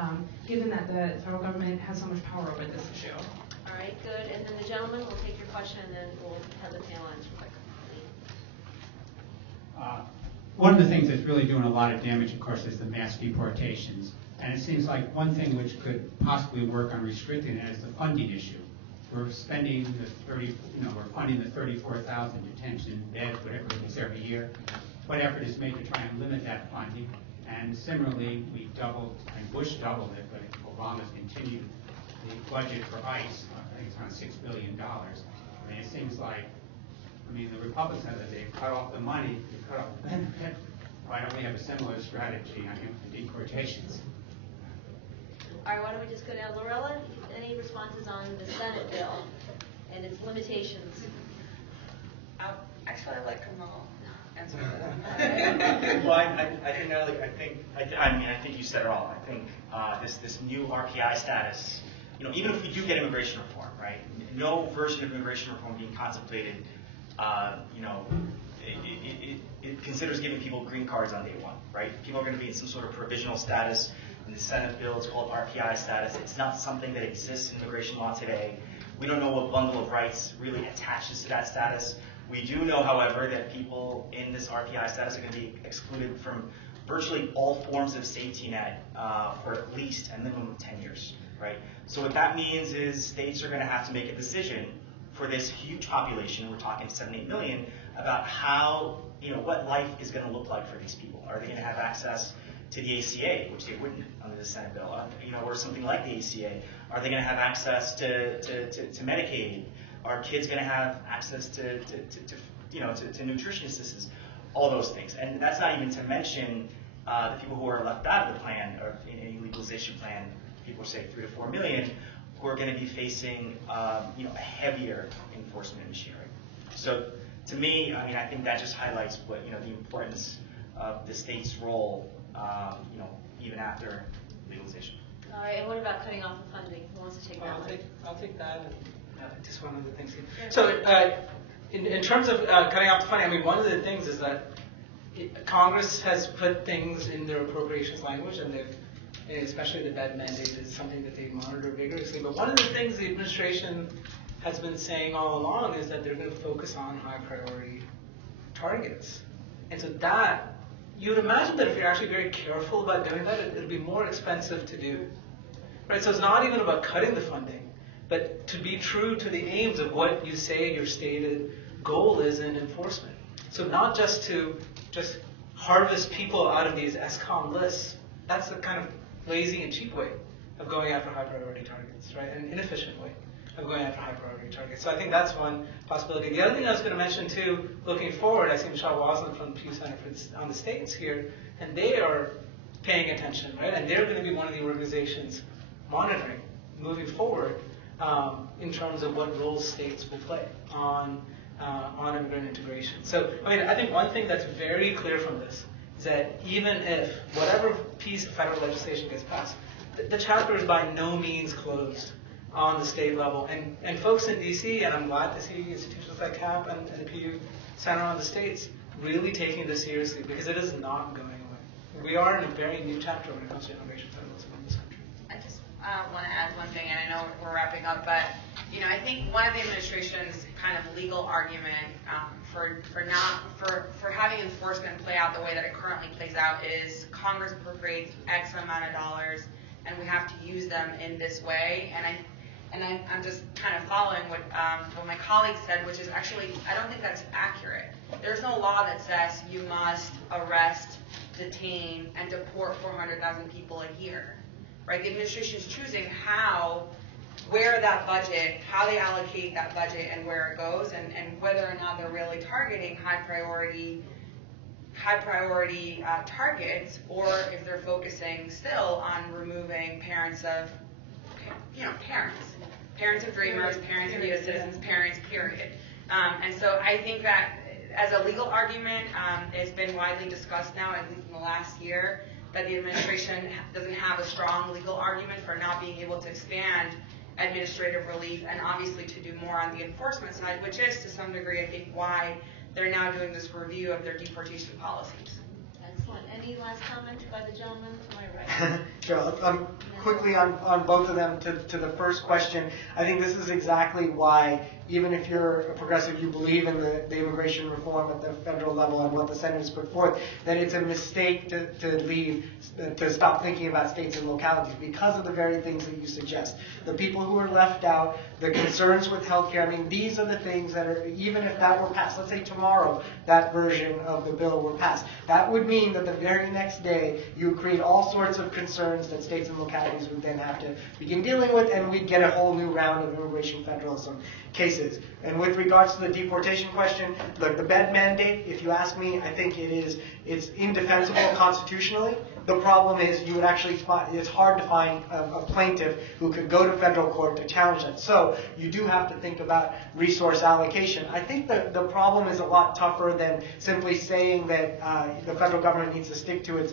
given that the federal government has so much power over this issue. All right, good. And then the gentleman will take your question, and then we'll have the panel answer quick. One of the things that's really doing a lot of damage, of course, is the mass deportations. And it seems like one thing which could possibly work on restricting it is the funding issue. We're spending we're funding the 34,000 detention beds, whatever it is, every year. What effort is made to try and limit that funding? And similarly, we doubled, and Bush doubled it, but Obama's continued the budget for ICE. I think it's around $6 billion. It seems like, the Republicans said that they cut off the money, they cut off the benefit. Why don't we have a similar strategy on deportations? All right, why don't we just go down. Lorella, any responses on the Senate bill and its limitations? Actually, I like Kamal answer that. Well, I think, Natalie, I think you said it all. I think this new RPI status, even if we do get immigration reform, right? No version of immigration reform being contemplated, it considers giving people green cards on day one, right? People are going to be in some sort of provisional status. In the Senate bill, it's called RPI status. It's not something that exists in immigration law today. We don't know what bundle of rights really attaches to that status. We do know, however, that people in this RPI status are going to be excluded from virtually all forms of safety net for at least a minimum of 10 years, right? So what that means is states are going to have to make a decision for this huge population, we're talking 7-8 million, about how, what life is going to look like for these people. Are they going to have access to the ACA, which they wouldn't under the Senate bill, or something like the ACA? Are they going to have access to Medicaid? Are kids going to have access to nutrition assistance? All those things. And that's not even to mention the people who are left out of the plan, or in any legalization plan, people say 3 to 4 million, who are going to be facing a heavier enforcement machinery. So to me, I think that just highlights what the importance of the state's role, even after legalization. All right, and what about cutting off the funding? Who wants to take that one? I'll take that. And just one of the things here. So in terms of cutting off the funding, one of the things is that Congress has put things in their appropriations language, and especially the bed mandate is something that they monitor vigorously. But one of the things the administration has been saying all along is that they're going to focus on high priority targets. And so that, you'd imagine that if you're actually very careful about doing that, it'll be more expensive to do. Right? So it's not even about cutting the funding, but to be true to the aims of what you say your stated goal is in enforcement. So not just to just harvest people out of these ESCOM lists. That's a kind of lazy and cheap way of going after high priority targets, right? An inefficient way of going after high priority targets. So I think that's one possibility. The other thing I was going to mention too, looking forward, I see Michelle Waslin from the Pew Center on the States here, and they are paying attention, right? And they're going to be one of the organizations monitoring moving forward in terms of what roles states will play on immigrant integration. So, I mean, I think one thing that's very clear from this is that even if whatever piece of federal legislation gets passed, the chapter is by no means closed on the state level. And folks in DC, and I'm glad to see institutions like CAP and the Pew Center on the States really taking this seriously, because it is not going away. We are in a very new chapter when it comes to immigration federalism in this country. I just want to add one thing, and I know we're wrapping up, but I think one of the administration's kind of legal argument for having enforcement play out the way that it currently plays out is Congress appropriates X amount of dollars, and we have to use them in this way. And I'm just kind of following what my colleague said, which is actually, I don't think that's accurate. There's no law that says you must arrest, detain, and deport 400,000 people a year, right? The administration is choosing where that budget, how they allocate that budget and where it goes, and whether or not they're really targeting high priority targets, or if they're focusing still on removing parents of dreamers, parents of U.S. citizens, parents, period. And so I think that as a legal argument, it's been widely discussed now, at least in the last year, that the administration doesn't have a strong legal argument for not being able to expand administrative relief, and obviously to do more on the enforcement side, which is to some degree, I think, why they're now doing this review of their deportation policies. Excellent. Any last comments by the gentleman to my right? Sure. Quickly on both of them, to the first question, I think this is exactly why, even if you're a progressive, you believe in the immigration reform at the federal level and what the Senate has put forth, that it's a mistake to stop thinking about states and localities because of the very things that you suggest. The people who are left out, the concerns with healthcare, I mean, these are the things that are, even if that were passed, let's say tomorrow, that version of the bill were passed, that would mean that the very next day you would create all sorts of concerns that states and localities would then have to begin dealing with, and we'd get a whole new round of immigration federalism cases. And with regards to the deportation question, look, the bed mandate, if you ask me, I think it's indefensible constitutionally. The problem is you would actually it's hard to find a plaintiff who could go to federal court to challenge that. So you do have to think about resource allocation. I think the problem is a lot tougher than simply saying that the federal government needs to stick to its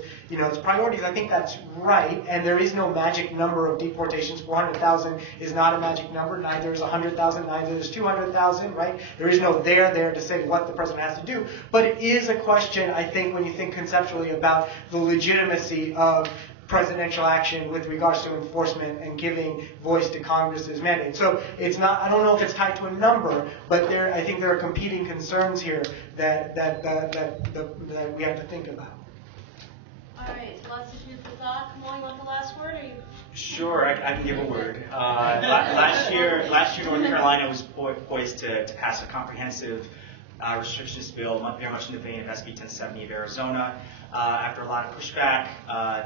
priorities. I think that's right, and there is no magic number of deportations. 400,000 is not a magic number. Neither is 100,000. Neither is 200,000. Right? There is no there to say what the president has to do. But it is a question, I think, when you think conceptually about the legitimacy of presidential action with regards to enforcement and giving voice to Congress's mandate. So it's not, I don't know if it's tied to a number, but I think there are competing concerns here that we have to think about. All right, lots of food for thought. Kamal, you want the last word, or you? Sure, I can give a word. Last year, North Carolina was poised to pass a comprehensive restrictionist bill, very much in the vein of SB 1070 of Arizona. After a lot of pushback,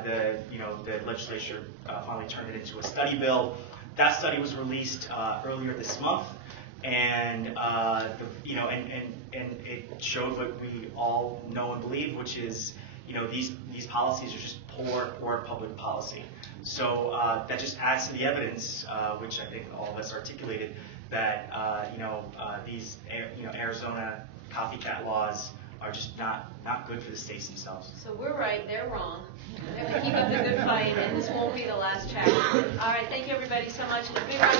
the legislature finally turned it into a study bill. That study was released earlier this month, and it showed what we all know and believe, which is these policies are just poor public policy. So that just adds to the evidence, which I think all of us articulated, that these Arizona copycat laws are just not good for the states themselves. So we're right, they're wrong. We're going to keep up the good fight, and this won't be the last chapter. All right, thank you everybody so much. And a big round